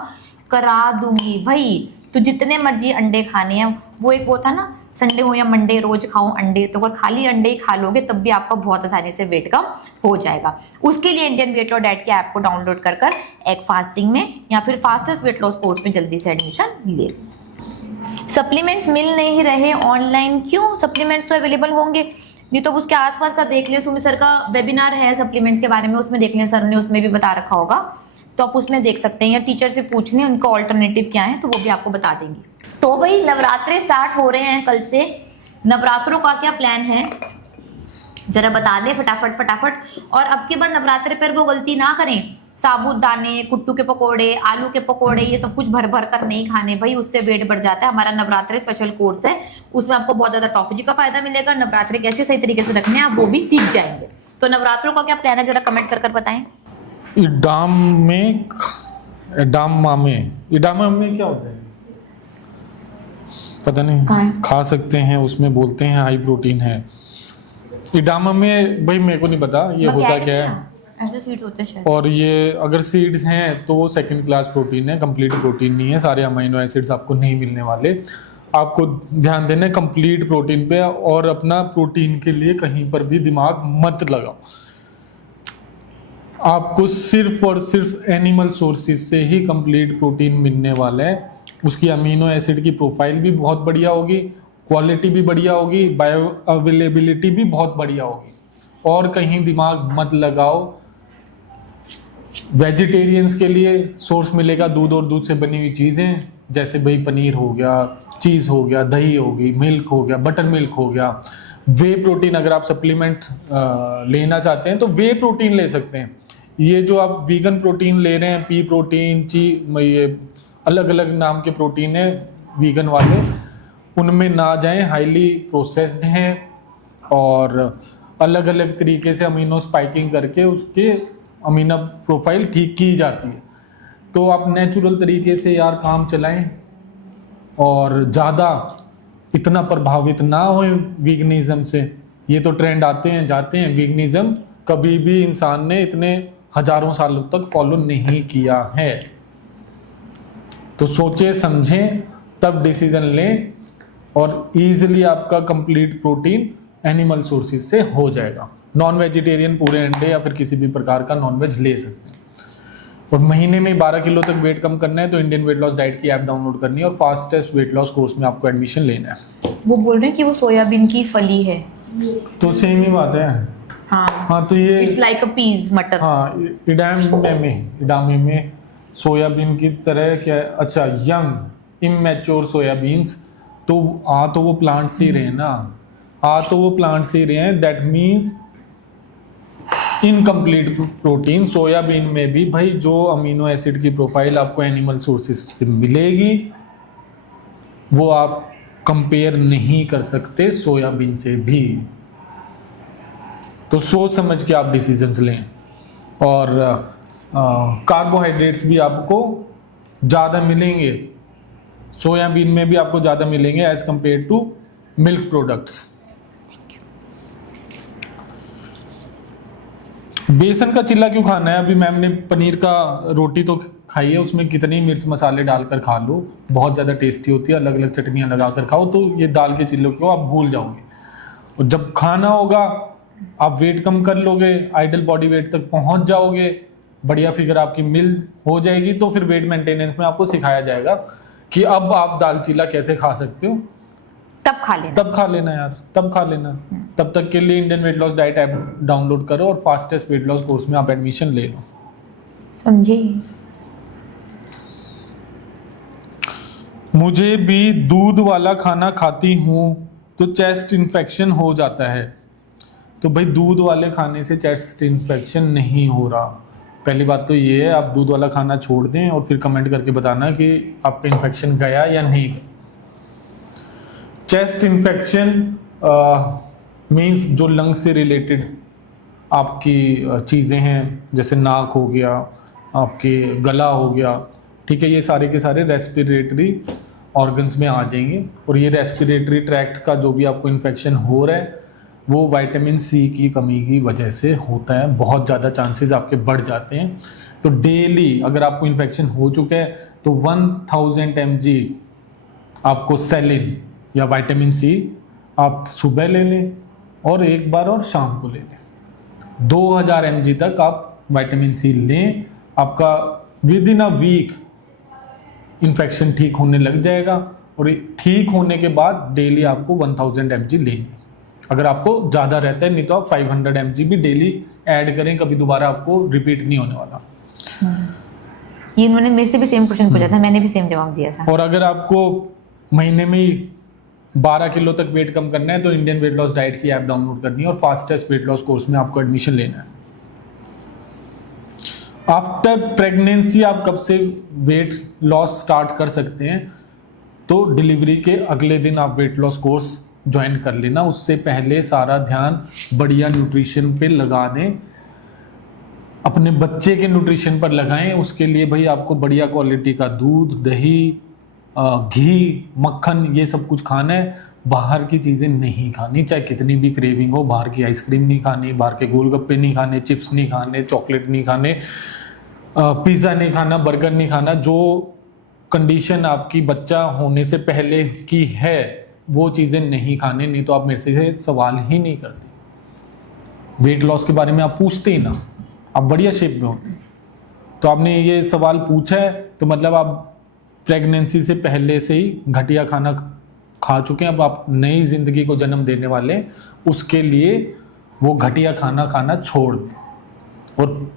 करा दूंगी भाई। तो जितने मर्जी अंडे खाने हैं, वो एक वो था ना, संडे हो या मंडे रोज खाओ अंडे, तो अगर खाली अंडे ही खा लोगे तब भी आपका बहुत आसानी से वेट कम हो जाएगा। उसके लिए इंडियन वेट लॉस डाइट के ऐप को डाउनलोड कर एग फास्टिंग में या फिर फास्टेस्ट वेट लॉस कोर्स में जल्दी से एडमिशन ले। सप्लीमेंट्स मिल नहीं रहे ऑनलाइन, क्यों? सप्लीमेंट्स तो अवेलेबल होंगे, नहीं तो उसके आसपास का देख लियो। सुमित सर का वेबिनार है सप्लीमेंट्स के बारे में, उसमें देख लिया, सर ने उसमें भी बता रखा होगा, तो आप उसमें देख सकते हैं, या टीचर से पूछ लें उनका ऑल्टरनेटिव क्या है, तो वो भी आपको बता देंगे। तो भाई नवरात्रे स्टार्ट हो रहे हैं कल से, नवरात्रों का क्या प्लान है जरा बता दें फटाफट। और अब की बार नवरात्रे पर वो गलती ना करें साबूदाने, कुट्टू के पकोड़े, आलू के पकोड़े, ये सब कुछ भर भर कर नहीं खाने भाई, उससे वेट बढ़ जाता है। हमारा नवरात्रि स्पेशल कोर्स है, उसमें आपको बहुत ज्यादा टॉफी का फायदा मिलेगा। नवरात्रि कैसे सही तरीके से रखने हैं आप वो भी सीख जाएंगे। तो नवरात्रों का क्या प्लान है, जरा कमेंट कर बताएं। इडामामे क्या होता है पता नहीं, खा सकते हैं, उसमें बोलते हैं हाई प्रोटीन है। इडामामे भाई मेरे को नहीं पता ये होता क्या है, ऐसे सीड्स होते हैं शायद। और ये अगर सीड्स हैं तो वो सेकंड क्लास प्रोटीन है, कंप्लीट प्रोटीन नहीं है, सारे अमीनो एसिड्स आपको नहीं मिलने वाले। आपको ध्यान देना है कंप्लीट प्रोटीन पे, और अपना प्रोटीन के लिए कहीं पर भी दिमाग मत लगाओ। आपको सिर्फ और सिर्फ एनिमल सोर्सेज से ही कंप्लीट प्रोटीन मिलने वाला है। उसकी अमीनो एसिड की प्रोफाइल भी बहुत बढ़िया होगी, क्वालिटी भी बढ़िया होगी, बायो अवेलेबिलिटी भी बहुत बढ़िया होगी। और कहीं दिमाग मत लगाओ। वेजिटेरियंस के लिए सोर्स मिलेगा दूध और दूध से बनी हुई चीज़ें, जैसे भाई पनीर हो गया, चीज़ हो गया, दही हो गई, मिल्क हो गया, बटर मिल्क हो गया। वे प्रोटीन अगर आप सप्लीमेंट लेना चाहते हैं तो वे प्रोटीन ले सकते हैं। ये जो आप वीगन प्रोटीन ले रहे हैं, पी प्रोटीन, ये अलग अलग नाम के प्रोटीन है वीगन वाले, उनमें ना जाएं, हाईली प्रोसेस्ड हैं और अलग अलग तरीके से अमीनो स्पाइकिंग करके उसके अमीनो प्रोफाइल ठीक की जाती है। तो आप नेचुरल तरीके से यार काम चलाएं और ज़्यादा इतना प्रभावित ना हों वीगनिज्म से। ये तो ट्रेंड आते हैं जाते हैं, वीगनिज्म कभी भी इंसान ने इतने हजारों सालों तक फॉलो नहीं किया है। तो सोचे समझें तब डिसीजन लें, और इजीली आपका कंप्लीट प्रोटीन एनिमल सोर्सेज से हो जाएगा। नॉन वेजिटेरियन पूरे अंडे या फिर किसी भी प्रकार का नॉनवेज ले सकते हैं। और महीने में 12 किलो तक वेट कम करना है तो इंडियन वेट लॉस डाइट की ऐप डाउनलोड करनी है और फास्टेस्ट वेट लॉस कोर्स में आपको एडमिशन लेना है। वो बोल रहे हैं कि वो सोयाबीन की फली है, तो सेम ही बात है। हाँ तो ये इट्स लाइक अ पीज मटर। हाँ, इडामे में सोयाबीन की तरह क्या है? अच्छा, यंग इमैच्योर सोयाबीन्स, तो तो वो प्लांट्स ही रहे ना, तो वो प्लांट्स ही रहे हैं। That means incomplete protein. Soybean में भी भाई जो अमीनो एसिड की प्रोफाइल आपको एनिमल सोर्सेज से मिलेगी वो आप कंपेयर नहीं कर सकते सोयाबीन से भी। तो सोच समझ के आप डिसीजंस लें। और कार्बोहाइड्रेट्स भी आपको ज़्यादा मिलेंगे, सोयाबीन में भी आपको ज़्यादा मिलेंगे as compare to milk products. बेसन का चिल्ला क्यों खाना है? अभी मैम ने पनीर का रोटी तो खाई है, उसमें कितनी मिर्च मसाले डालकर खा लो, बहुत ज़्यादा टेस्टी होती है। अलग अलग चटनियाँ लगाकर खाओ, तो ये दाल के चिल्लों को आप भूल जाओगे। और जब खाना होगा आप वेट कम कर लोगे, आइडल बॉडी वेट तक पहुंच जाओगे, बढ़िया फिगर आपकी मिल हो जाएगी। तो फिर वेट मेंटेनेंस में आपको सिखाया जाएगा कि अब आप दाल चिल्ला कैसे खा सकते हो, तब खा लेना यार, तब खा लेना। तब तक के लिए Indian weight loss diet app download करो और फास्टेस्ट वेट लॉस कोर्स में आप एडमिशन ले लो। समझे? मुझे भी दूध वाला खाना खाती हूँ तो चेस्ट इन्फेक्शन हो जाता है। तो भाई दूध वाले खाने से चेस्ट इन्फेक्शन नहीं हो रहा। पहली बात तो ये है, आप दूध वाला खाना छोड़ दें और फिर कमेंट करके बताना कि आपका इन्फेक्शन गया या नहीं। चेस्ट इन्फेक्शन मीन्स जो लंग से रिलेटेड आपकी चीज़ें हैं, जैसे नाक हो गया, आपके गला हो गया, ठीक है, ये सारे के सारे रेस्पिरेटरी ऑर्गन्स में आ जाएंगे। और ये रेस्पिरेटरी ट्रैक्ट का जो भी आपको इन्फेक्शन हो रहा है वो विटामिन सी की कमी की वजह से होता है। बहुत ज़्यादा चांसेस आपके बढ़ जाते हैं। तो डेली अगर आपको इन्फेक्शन हो चुका है तो 1000 mg आपको सेलिन या विटामिन सी आप सुबह ले लें और एक बार और शाम को ले लें। 2000 mg तक आप विटामिन सी लें, आपका within a week infection ठीक होने लग जाएगा। और ठीक होने के बाद डेली आपको 1000 mg लें। अगर आपको ज़्यादा रहता है, नहीं तो आप 500 mg भी डेली ऐड करें, कभी दोबारा आपको रिपीट नहीं होने वाला। ये इन्होंने मेरे से भी सेम क्वेश्चन पूछा था, मैंने भी सेम जवाब दिया था। और अगर आपको महीने में 12 किलो तक वेट कम करना है तो इंडियन वेट लॉस डाइट की ऐप डाउनलोड करनी है और फास्टेस्ट वेट लॉस कोर्स में आपको एडमिशन लेना है। आफ्टर प्रेगनेंसी आप कब से वेट लॉस स्टार्ट कर सकते हैं? तो डिलीवरी के अगले दिन आप वेट लॉस कोर्स ज्वाइन कर लेना। उससे पहले सारा ध्यान बढ़िया न्यूट्रिशन पे लगा दें, अपने बच्चे के न्यूट्रिशन पर लगाएं। उसके लिए भाई आपको बढ़िया क्वालिटी का दूध, दही, घी, मक्खन, ये सब कुछ खाना है। बाहर की चीज़ें नहीं खानी, चाहे कितनी भी क्रेविंग हो। बाहर की आइसक्रीम नहीं खानी, बाहर के गोलगप्पे नहीं खाने, चिप्स नहीं खाने, चॉकलेट नहीं खाने, पिज़्ज़ा नहीं खाना, बर्गर नहीं खाना। जो कंडीशन आपकी बच्चा होने से पहले की है वो चीज़ें नहीं खाने, नहीं तो आप मेरे से सवाल ही नहीं करते। वेट लॉस के बारे में आप पूछते ही ना, आप बढ़िया शेप में होते। तो आपने ये सवाल पूछा है तो मतलब आप प्रेगनेंसी से पहले से ही घटिया खाना खा चुके हैं। अब आप नई जिंदगी को जन्म देने वाले हैं, उसके लिए वो घटिया खाना खाना छोड़ दें। और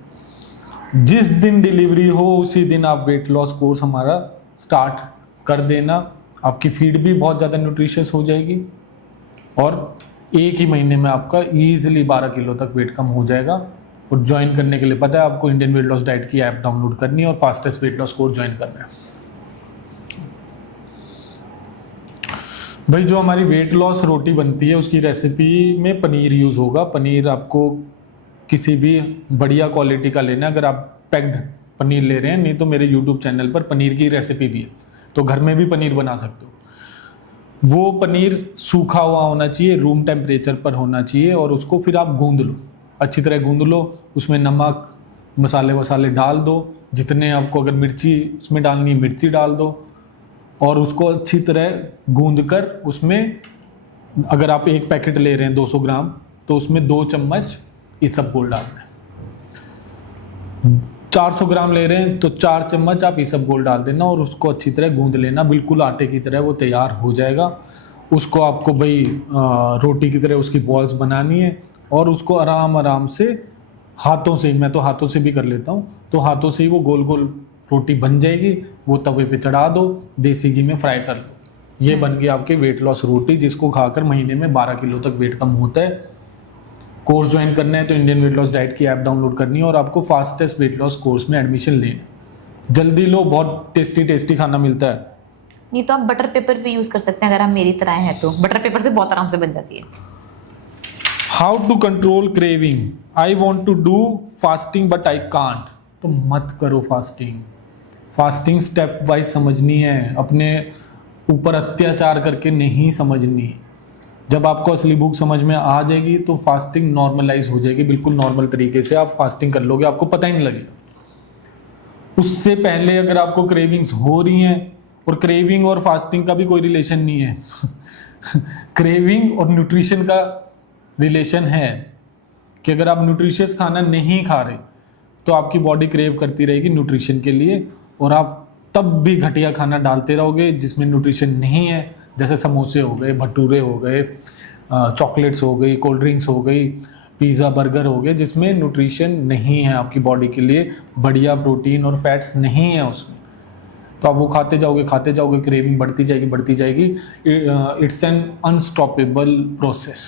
जिस दिन डिलीवरी हो उसी दिन आप वेट लॉस कोर्स हमारा स्टार्ट कर देना। आपकी फीड भी बहुत ज़्यादा न्यूट्रिशियस हो जाएगी और एक ही महीने में आपका ईजिली 12 किलो तक वेट कम हो जाएगा। और ज्वाइन करने के लिए पता है आपको इंडियन वेट लॉस डाइट की ऐप डाउनलोड करनी है और fastest weight loss course join करना है। भाई जो हमारी वेट लॉस रोटी बनती है उसकी रेसिपी में पनीर यूज़ होगा। पनीर आपको किसी भी बढ़िया क्वालिटी का लेना है। अगर आप पैक्ड पनीर ले रहे हैं, नहीं तो मेरे यूट्यूब चैनल पर पनीर की रेसिपी भी है, तो घर में भी पनीर बना सकते हो। वो पनीर सूखा हुआ होना चाहिए, रूम टेम्परेचर पर होना चाहिए और उसको फिर आप गूंद लो, अच्छी तरह गूंद लो। उसमें नमक, मसाले वसाले डाल दो, जितने आपको अगर मिर्ची उसमें डालनी है मिर्ची डाल दो और उसको अच्छी तरह गूंद कर उसमें, अगर आप एक पैकेट ले रहे हैं 200 ग्राम, तो उसमें 2 चम्मच इसबगोल डालना है। 400 ग्राम ले रहे हैं तो 4 चम्मच आप इसबगोल डाल देना और उसको अच्छी तरह गूंद लेना, बिल्कुल आटे की तरह वो तैयार हो जाएगा। उसको आपको भाई रोटी की तरह उसकी बॉल्स बनानी है और उसको आराम आराम से हाथों से, मैं तो हाथों से भी कर लेता हूँ, तो हाथों से ही वो गोल गोल रोटी बन जाएगी। वो तवे पे चढ़ा दो, देसी घी में फ्राई कर लो। ये बन गई आपकी वेट लॉस रोटी, जिसको खाकर महीने में 12 किलो तक वेट कम होता है। कोर्स ज्वाइन करना है तो इंडियन वेट लॉस डाइट की ऐप डाउनलोड करनी है और आपको फास्टेस्ट वेट लॉस कोर्स में एडमिशन लेना। जल्दी लो, बहुत टेस्टी टेस्टी खाना मिलता है। नहीं तो आप बटर पेपर भी यूज कर सकते हैं, अगर आप मेरी तरह हैं तो बटर पेपर से बहुत आराम से बन जाती है। How to control craving? I want to do fasting but I can't. तो मत करो फास्टिंग। फास्टिंग स्टेप वाइज समझनी है, अपने ऊपर अत्याचार करके नहीं समझनी। जब आपको असली भूख समझ में आ जाएगी तो फास्टिंग नॉर्मलाइज हो जाएगी, बिल्कुल नॉर्मल तरीके से आप फास्टिंग कर लोगे, आपको पता ही नहीं लगेगा। उससे पहले अगर आपको क्रेविंग्स हो रही हैं, और क्रेविंग और फास्टिंग का भी कोई रिलेशन नहीं है क्रेविंग और न्यूट्रिशन का रिलेशन है कि अगर आप न्यूट्रिशियस खाना नहीं खा रहे तो आपकी बॉडी क्रेव करती रहेगी न्यूट्रिशन के लिए, और आप तब भी घटिया खाना डालते रहोगे जिसमें न्यूट्रिशन नहीं है। जैसे समोसे हो गए, भटूरे हो गए, चॉकलेट्स हो गई, कोल्ड ड्रिंक्स हो गई, पिज़्ज़ा, बर्गर हो गए, जिसमें न्यूट्रिशन नहीं है आपकी बॉडी के लिए, बढ़िया प्रोटीन और फैट्स नहीं है उसमें। तो आप वो खाते जाओगे, क्रेविंग बढ़ती जाएगी। इट्स एन अनस्टॉपेबल प्रोसेस,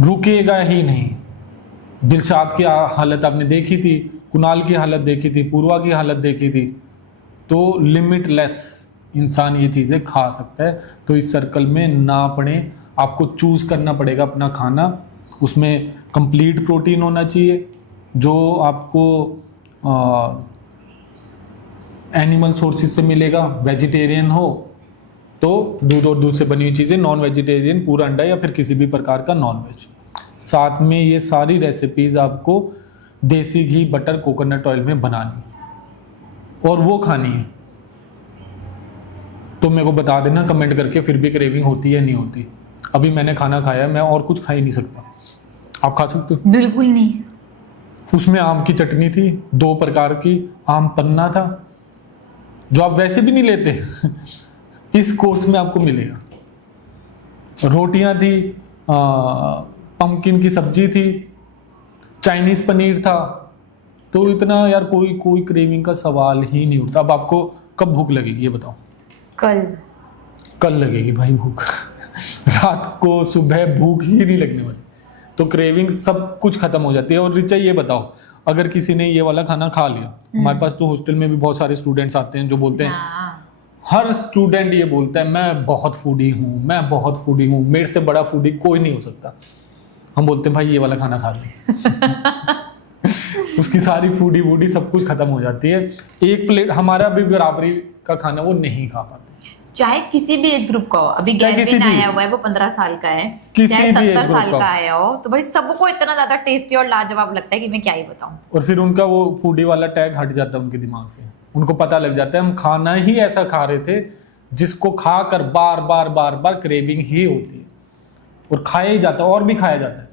रुकेगा ही नहीं। दिलशाद की हालत आपने देखी थी, कुणाल की हालत देखी थी, पूर्वा की हालत देखी थी। तो लिमिटलेस इंसान ये चीज़ें खा सकता है। तो इस सर्कल में ना पड़े, आपको चूज करना पड़ेगा अपना खाना। उसमें कंप्लीट प्रोटीन होना चाहिए, जो आपको एनिमल सोर्सेज से मिलेगा। वेजिटेरियन हो तो दूध और दूध से बनी हुई चीज़ें, नॉन वेजिटेरियन पूरा अंडा या फिर किसी भी प्रकार का नॉन वेज। साथ में ये सारी रेसिपीज़ आपको देसी घी, बटर, कोकोनट ऑयल में बनानी और वो खानी है। तो मेरे को बता देना कमेंट करके फिर भी क्रेविंग होती है नहीं होती। अभी मैंने खाना खाया, मैं और कुछ खा ही नहीं सकता। आप खा सकते हो? बिल्कुल नहीं। उसमें आम की चटनी थी, 2 प्रकार की, आम पन्ना था, जो आप वैसे भी नहीं लेते इस कोर्स में आपको मिलेगा। रोटियां थी, पम्पकिन की सब्जी थी, चाइनीज पनीर था। तो इतना यार कोई क्रेविंग का सवाल ही नहीं उठता। अब आपको कब भूख लगेगी ये बताओ? कल लगेगी भाई भूख रात को, सुबह भूख ही नहीं लगने वाली। तो क्रेविंग सब कुछ खत्म हो जाती है। और रिचा ये बताओ, अगर किसी ने ये वाला खाना खा लिया, हमारे पास तो हॉस्टल में भी बहुत सारे स्टूडेंट्स आते हैं जो बोलते हैं, हाँ। हर स्टूडेंट ये बोलता है मैं बहुत फूडी हूँ, मैं बहुत फूडी हूँ, मेरे से बड़ा फूडी कोई नहीं हो सकता। हम बोलते हैं भाई ये वाला खाना खा ले। उसकी सारी फूडी वूडी सब कुछ खत्म हो जाती है। एक प्लेट हमारा भी बराबरी का खाना वो नहीं खा पाते, चाहे किसी भी एज ग्रुप का हो। अभी चाहे किसी गैरविन भी। आया हुआ है, वो 15 साल का है, किसी चाहे भी age 70 group साल का का हो। आया हो, तो भाई सबको इतना ज्यादा टेस्टी और लाजवाब लगता है कि मैं क्या ही बताऊं। और फिर उनका वो फूडी वाला टैग हट जाता है उनके दिमाग से, उनको पता लग जाता है हम खाना ही ऐसा खा रहे थे जिसको खाकर बार बार बार बार क्रेविंग ही होती है, और खाया ही जाता है और भी खाया जाता है।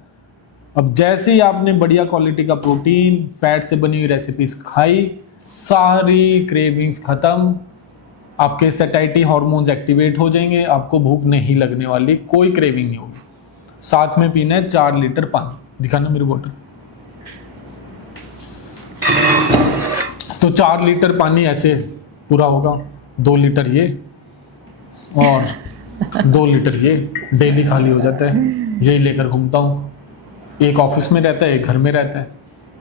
अब जैसे ही आपने बढ़िया क्वालिटी का प्रोटीन, फैट से बनी हुई रेसिपीज खाई, सारी क्रेविंग्स खत्म, आपके सैटिस्फैक्टरी हार्मोन्स एक्टिवेट हो जाएंगे, आपको भूख नहीं लगने वाली, कोई क्रेविंग नहीं होगी। साथ में पीना है 4 लीटर पानी। दिखाना मेरी बोतल। तो 4 लीटर पानी ऐसे पूरा होगा, 2 लीटर ये और 2 लीटर ये डेली खाली हो जाता है। यही लेकर घूमता हूँ, एक ऑफिस में रहता है, एक घर में रहता है।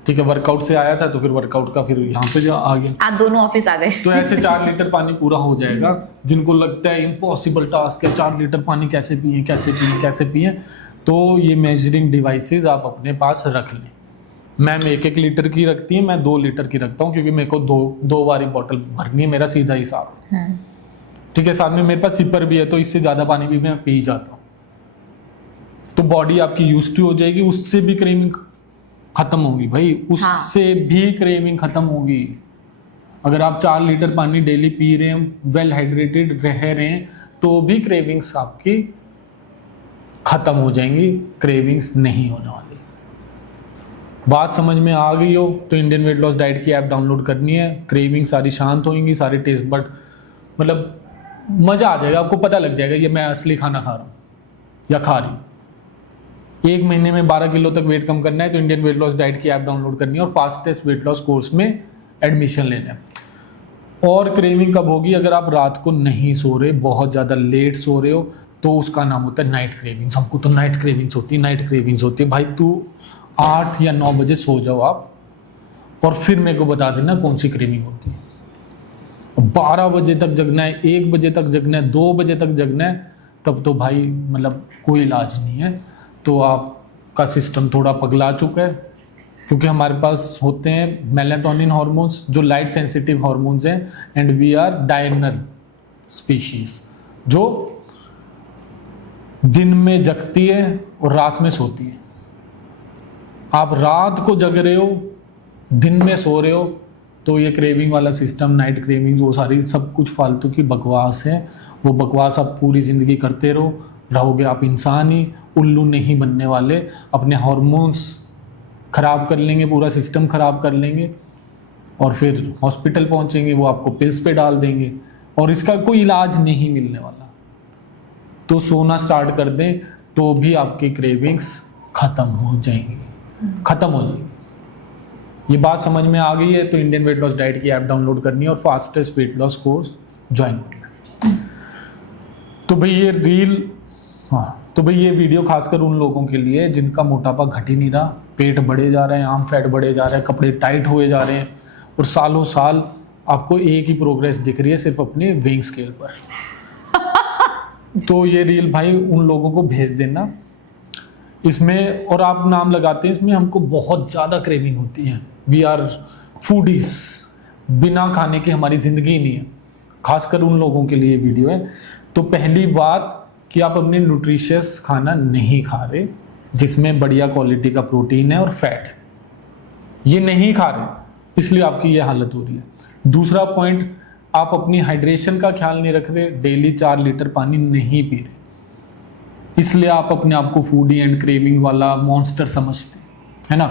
ठीक है, वर्कआउट से आया था तो फिर वर्कआउट का फिर यहाँ पे जो आ गया, आप दोनों ऑफिस आ गए। तो ऐसे 4 लीटर पानी पूरा हो जाएगा। जिनको लगता है इम्पॉसिबल टास्क है 4 लीटर पानी कैसे पिए कैसे पिए कैसे पिए, तो ये मेजरिंग डिवाइसेस आप अपने पास रख लें। मैम 1-1 लीटर की रखती है, मैं 2 लीटर की रखता हूँ, क्योंकि मेरे को दो बारी बॉटल भरनी है, मेरा सीधा हिसाब। ठीक है, साथ में मेरे पास सिपर भी है, तो इससे ज़्यादा पानी भी मैं पी जाता हूँ। तो बॉडी आपकी यूज्ड टू हो जाएगी, उससे भी क्रेविंग खत्म होगी भाई, उससे भी क्रेविंग खत्म होगी। अगर आप 4 लीटर पानी डेली पी रहे हैं, वेल हाइड्रेटेड रह रहे हैं, तो भी क्रेविंग्स आपकी खत्म हो जाएंगी, क्रेविंग्स नहीं होने वाली। बात समझ में आ गई हो तो इंडियन वेट लॉस डाइट की ऐप डाउनलोड करनी है। क्रेविंग सारी शांत होंगी, सारे टेस्ट बट मतलब मजा आ जाएगा, आपको पता लग जाएगा ये मैं असली खाना खा रहा हूँ या खा रही हूँ। 1 महीने में 12 किलो तक वेट कम करना है तो इंडियन वेट लॉस डाइट की ऐप डाउनलोड करनी है और फास्टेस्ट वेट लॉस कोर्स में एडमिशन लेना है। और क्रेविंग कब होगी? अगर आप रात को नहीं सो रहे, बहुत ज़्यादा लेट सो रहे हो, तो उसका नाम होता है नाइट क्रेविंग्स। हमको तो नाइट क्रेविंग्स होती है, नाइट क्रेविंग्स होती है। भाई तू 8 या 9 बजे सो जाओ आप, और फिर मेरे को बता देना कौन सी क्रेविंग होती है। 12 बजे तक जगना है, 1 बजे तक जगना है, 2 बजे तक जगना है, तब तो भाई मतलब कोई इलाज नहीं है। तो आपका सिस्टम थोड़ा पगला चुका है, क्योंकि हमारे पास होते हैं मेलाटोनिन हार्मोन्स जो लाइट सेंसिटिव हार्मोन्स हैं, and we are diurnal species जो दिन में जगती है और रात में सोती है। आप रात को जग रहे हो, दिन में सो रहे हो, तो ये क्रेविंग वाला सिस्टम, नाइट क्रेविंग, वो सारी सब कुछ फालतू की बकवास है। वो बकवास आप पूरी ज़िंदगी करते रहोगे आप इंसान ही, उल्लू नहीं बनने वाले। अपने हार्मोन्स खराब कर लेंगे, पूरा सिस्टम खराब कर लेंगे, और फिर हॉस्पिटल पहुंचेंगे, वो आपको पिल्स पे डाल देंगे, और इसका कोई इलाज नहीं मिलने वाला। तो सोना स्टार्ट कर दें तो भी आपकी क्रेविंग्स खत्म हो जाएंगी, खत्म हो जाएंगी। ये बात समझ में आ गई है तो इंडियन वेट लॉस डाइट की ऐप डाउनलोड करनी है और fastest weight loss course join करना है। तो भाई ये रील, हाँ, तो भाई ये वीडियो खासकर उन लोगों के लिए जिनका मोटापा घट ही नहीं रहा, पेट बढ़े जा रहे हैं, आर्म फैट बढ़े जा रहे हैं, कपड़े टाइट हुए जा रहे हैं, और सालों साल आपको एक ही प्रोग्रेस दिख रही है सिर्फ अपने वेइंग स्केल पर। तो ये रील भाई उन लोगों को भेज देना इसमें, और आप नाम लगाते हैं इसमें, हमको बहुत ज़्यादा क्रेविंग होती है, वी आर फूडीज, बिना खाने की हमारी ज़िंदगी नहीं है। खासकर उन लोगों के लिए वीडियो है। तो पहली बात कि आप अपने न्यूट्रिशियस खाना नहीं खा रहे, जिसमें बढ़िया क्वालिटी का प्रोटीन है और फैट है, ये नहीं खा रहे, इसलिए आपकी ये हालत हो रही है। दूसरा पॉइंट, आप अपनी हाइड्रेशन का ख्याल नहीं रख रहे, डेली 4 लीटर पानी नहीं पी रहे, इसलिए आप अपने आप को फूडी एंड क्रेविंग वाला मॉन्स्टर समझते है ना।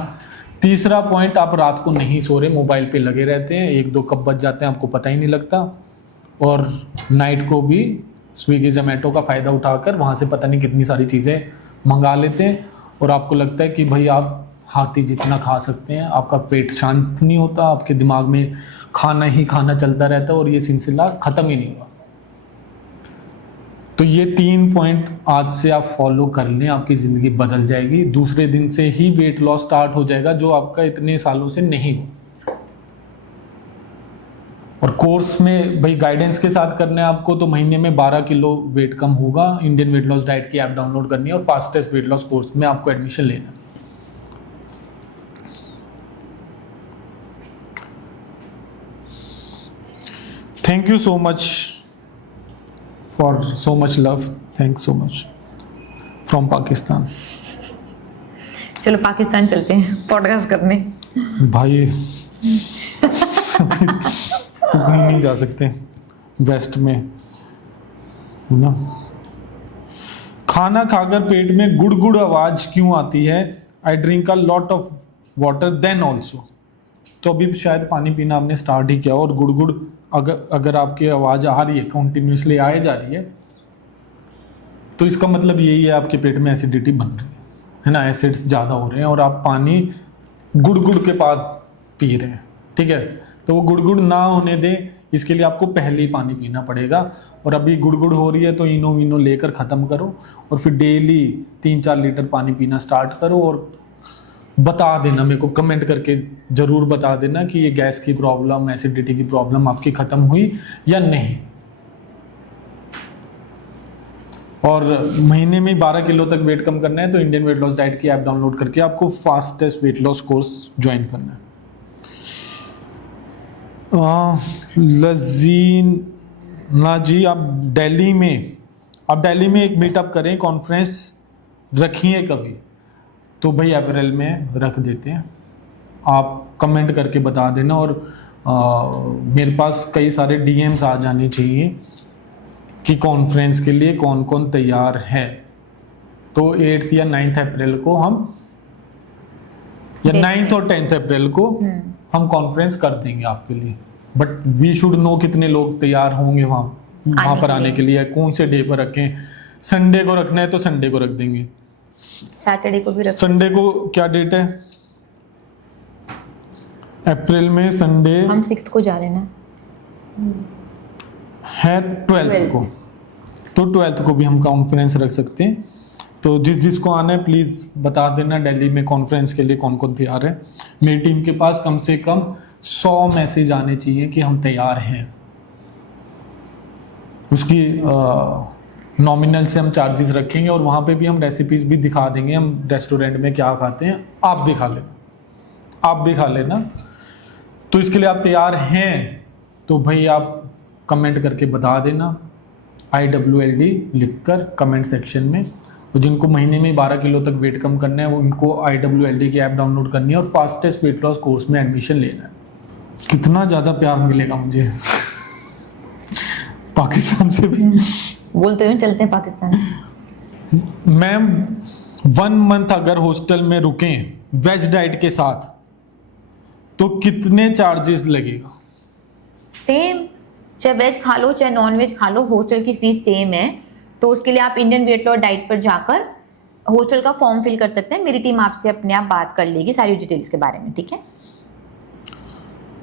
तीसरा पॉइंट, आप रात को नहीं सो रहे, मोबाइल पे लगे रहते हैं, 1-2 कब बज जाते हैं आपको पता ही नहीं लगता, और नाइट को भी स्विगी जोमेटो का फ़ायदा उठाकर वहाँ से पता नहीं कितनी सारी चीज़ें मंगा लेते हैं, और आपको लगता है कि भाई आप हाथी जितना खा सकते हैं, आपका पेट शांत नहीं होता, आपके दिमाग में खाना ही खाना चलता रहता है, और ये सिलसिला ख़त्म ही नहीं हुआ। तो ये 3 पॉइंट आज से आप फॉलो कर लें, आपकी ज़िंदगी बदल जाएगी। दूसरे दिन से ही वेट लॉस स्टार्ट हो जाएगा, जो आपका इतने सालों से नहीं हो। और कोर्स में भाई गाइडेंस के साथ करना है आपको, तो महीने में 12 किलो वेट कम होगा। इंडियन वेट लॉस डाइट की ऐप डाउनलोड करनी है और फास्टेस्ट वेट लॉस कोर्स में आपको एडमिशन लेना है। Thank you so much for so much love, thanks so much from Pakistan. चलो पाकिस्तान चलते हैं पॉडकास्ट करने। भाई कहीं नहीं जा सकते वेस्ट में, है ना। खाना खाकर पेट में गुड़ गुड़ आवाज क्यों आती है? I drink a lot of water then also. तो अभी शायद पानी पीना आपने स्टार्ट ही किया, और गुड़ गुड़ अगर आपकी आवाज आ रही है, कंटिन्यूसली आए जा रही है, तो इसका मतलब यही है आपके पेट में एसिडिटी बन रही है ना, एसिड्स ज़्यादा हो रहे हैं और आप पानी गुड़ गुड़ के पास पी रहे हैं। ठीक है, तो वो गुड़ गुड़ ना होने दें, इसके लिए आपको पहले ही पानी पीना पड़ेगा। और अभी गुड़ गुड़ हो रही है तो इनो विनो लेकर ख़त्म करो, और फिर डेली 3-4 लीटर पानी पीना स्टार्ट करो। और बता देना मेरे को, कमेंट करके ज़रूर बता देना कि ये गैस की प्रॉब्लम, एसिडिटी की प्रॉब्लम आपकी ख़त्म हुई या नहीं। और महीने में 12 किलो तक वेट कम करना है तो इंडियन वेट लॉस डाइट की ऐप डाउनलोड करके आपको fastest weight loss course join करना है। लजीना जी, आप दिल्ली में एक मीटअप करें, कॉन्फ्रेंस रखिए कभी। तो भाई अप्रैल में रख देते हैं, आप कमेंट करके बता देना। और मेरे पास कई सारे डीएम्स आ जाने चाहिए कि कॉन्फ्रेंस के लिए कौन कौन तैयार है। तो 8 या 9 अप्रैल को हम, या 9 और 10 अप्रैल को हम कॉन्फ्रेंस कर देंगे आपके लिए। बट वी शुड नो कितने लोग तैयार होंगे वहाँ पर आने के लिए, कौन से डे पर रखें। संडे को रखना है तो संडे को रख देंगे, सैटरडे को भी रख। संडे को क्या डेट है अप्रैल में? संडे हम 6 को जा रहे हैं ना, है 12th को, तो 12th को भी हम कॉन्फ्रेंस रख सकते हैं। तो जिसको आना है प्लीज़ बता देना। दिल्ली में कॉन्फ्रेंस के लिए कौन कौन तैयार है। मेरी टीम के पास कम से कम 100 मैसेज आने चाहिए कि हम तैयार हैं। उसकी नॉमिनल से हम चार्जेस रखेंगे, और वहाँ पे भी हम रेसिपीज भी दिखा देंगे, हम रेस्टोरेंट में क्या खाते हैं आप भी खा लेना। तो इसके लिए आप तैयार हैं तो भाई आप कमेंट करके बता देना, IWLD लिखकर कमेंट सेक्शन में। तो जिनको महीने में 12 किलो तक वेट कम करना है, वो उनको IWLD की ऐप डाउनलोड करनी है और फास्टेस्ट वेट लॉस कोर्स में एडमिशन लेना है। कितना ज़्यादा प्यार मिलेगा मुझे पाकिस्तान से भी। बोलते हुए चलते हैं पाकिस्तान। मैम 1 मंथ अगर हॉस्टल में रुकें वेज डाइट के साथ तो कितने चार्जेस लगेगा? सेम, चाहे वेज खा लो चाहे नॉन वेज खा लो, हॉस्टल की फीस सेम है। तो उसके लिए आप इंडियन वेट लॉस डाइट पर जाकर हॉस्टल का फॉर्म फिल कर सकते हैं। मेरी टीम आपसे अपने आप बात कर लेगी सारी डिटेल्स के बारे में, ठीक है।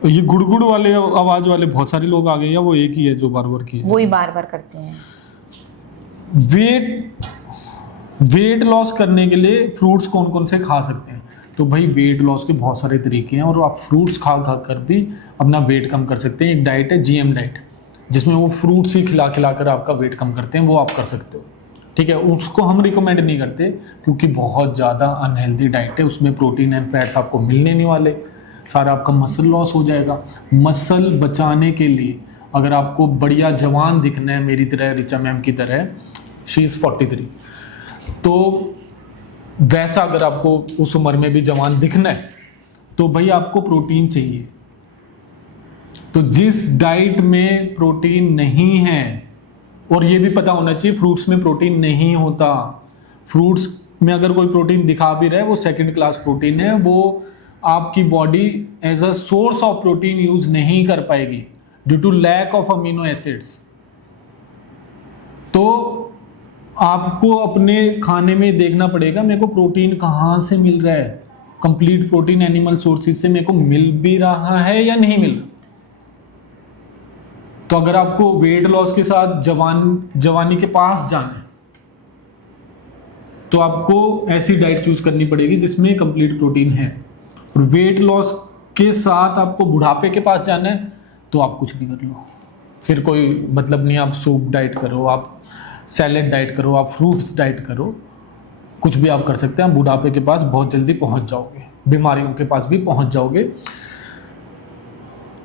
ये गुड़गुड़ वाले आवाज वाले बहुत सारे लोग आ गए, या वो एक ही है जो बार बार की? वही बार बार करते हैं। वेट लॉस करने के लिए फ्रूट्स कौन कौन से खा सकते हैं? तो भाई वेट लॉस के बहुत सारे तरीके हैं, और आप फ्रूट्स खा कर भी अपना वेट कम कर सकते हैं। एक डाइट है GM डाइट, जिसमें वो फ्रूट्स ही खिला कर आपका वेट कम करते हैं, वो आप कर सकते हो। ठीक है, उसको हम रिकमेंड नहीं करते क्योंकि बहुत ज़्यादा अनहेल्दी डाइट है, उसमें प्रोटीन एंड फैट्स आपको मिलने नहीं वाले, सारा आपका मसल लॉस हो जाएगा। मसल बचाने के लिए अगर आपको बढ़िया जवान दिखना है, मेरी तरह, रिचा मैम की तरह, शी इज़ 43, तो वैसा अगर आपको उस उम्र में भी जवान दिखना है तो भाई आपको प्रोटीन चाहिए। तो जिस डाइट में प्रोटीन नहीं है, और ये भी पता होना चाहिए फ्रूट्स में प्रोटीन नहीं होता, फ्रूट्स में अगर कोई प्रोटीन दिखा भी रहा है वो सेकंड क्लास प्रोटीन है, वो आपकी body as a source of protein use नहीं कर पाएगी due to lack of amino acids. तो आपको अपने खाने में देखना पड़ेगा मेरे को प्रोटीन कहाँ से मिल रहा है, कंप्लीट प्रोटीन एनिमल सोर्सेज से मेरे को मिल भी रहा है या नहीं मिल रहा। तो अगर आपको वेट लॉस के साथ जवानी के पास जाना है तो आपको ऐसी डाइट चूज करनी पड़ेगी जिसमें कंप्लीट प्रोटीन है। और वेट लॉस के साथ आपको बुढ़ापे के पास जाना है तो आप कुछ भी कर लो, फिर कोई मतलब नहीं। आप सूप डाइट करो, आप सैलेड डाइट करो, आप फ्रूट्स डाइट करो, कुछ भी आप कर सकते हैं। आप बुढ़ापे के पास बहुत जल्दी पहुंच जाओगे, बीमारियों के पास भी पहुंच जाओगे।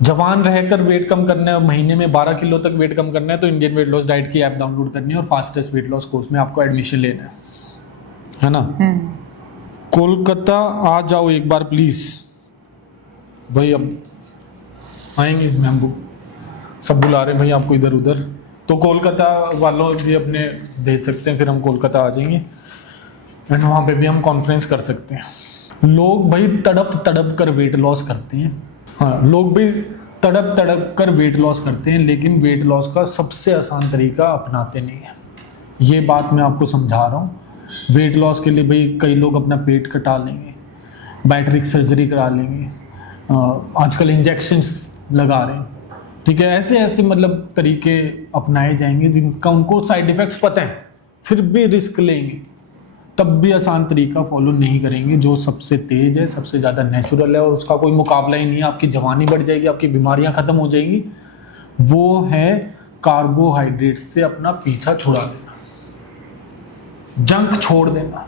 जवान रहकर वेट कम करना है, महीने में 12 किलो तक वेट कम करना है तो इंडियन वेट लॉस डाइट की ऐप डाउनलोड करनी है और फास्टेस्ट वेट लॉस कोर्स में आपको एडमिशन लेना है ना। कोलकाता आ जाओ एक बार प्लीज भाई। अब आएंगे मैम, सब बुला रहे हैं भाई आपको इधर उधर, तो कोलकाता वालों भी अपने भेज सकते हैं, फिर हम कोलकाता आ जाएंगे एंड वहाँ पे भी हम कॉन्फ्रेंस कर सकते हैं। लोग भाई तड़प तड़प कर वेट लॉस करते हैं, हाँ लोग भी तड़प तड़प कर वेट लॉस करते हैं, लेकिन वेट लॉस का सबसे आसान तरीका अपनाते नहीं है। ये बात मैं आपको समझा रहा हूँ। वेट लॉस के लिए भाई कई लोग अपना पेट कटा लेंगे, बैटरिक सर्जरी करा लेंगे, आजकल इंजेक्शंस लगा रहे हैं, ठीक है। ऐसे ऐसे मतलब तरीके अपनाए जाएंगे जिनका उनको साइड इफेक्ट्स पता है, फिर भी रिस्क लेंगे, तब भी आसान तरीका फॉलो नहीं करेंगे जो सबसे तेज है, सबसे ज़्यादा नेचुरल है और उसका कोई मुकाबला ही नहीं है। आपकी जवानी बढ़ जाएगी, आपकी बीमारियां खत्म हो जाएंगी। वो है कार्बोहाइड्रेट से अपना पीछा छुड़ा देना, जंक छोड़ देना।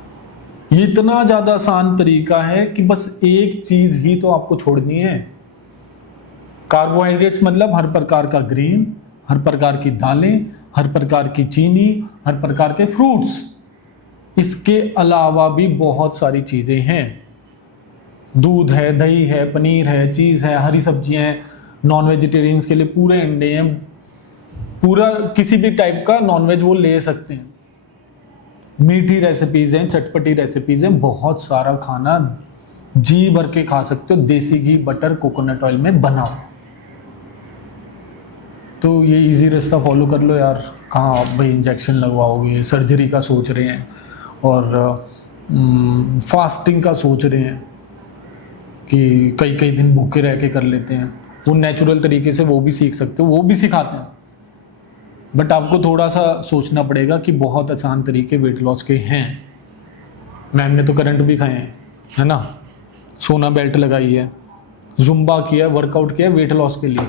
ये इतना ज़्यादा आसान तरीका है कि बस एक चीज़ ही तो आपको छोड़नी है। कार्बोहाइड्रेट्स मतलब हर प्रकार का ग्रेन, हर प्रकार की दालें, हर प्रकार की चीनी, हर प्रकार के फ्रूट्स। इसके अलावा भी बहुत सारी चीज़ें हैं, दूध है, दही है, पनीर है, चीज़ है, हरी सब्जियां हैं, नॉन वेजिटेरियंस के लिए पूरे अंडे हैं, पूरा किसी भी टाइप का नॉनवेज वो ले सकते हैं। मीठी रेसिपीज हैं, चटपटी रेसिपीज हैं, बहुत सारा खाना जी भर के खा सकते हो, देसी घी, बटर, कोकोनट ऑयल में बनाओ। तो ये इजी रास्ता फॉलो कर लो यार। कहाँ आप भाई इंजेक्शन लगवाओगे, सर्जरी का सोच रहे हैं और फास्टिंग का सोच रहे हैं कि कई कई दिन भूखे रह के कर लेते हैं। वो नेचुरल तरीके से वो भी सीख सकते हो, वो भी सिखाते हैं, बट आपको थोड़ा सा सोचना पड़ेगा कि बहुत आसान तरीके वेट लॉस के हैं। मैम ने तो करंट भी खाए हैं, है ना, सोना बेल्ट लगाई है, जुम्बा किया, वर्कआउट किया वेट लॉस के लिए।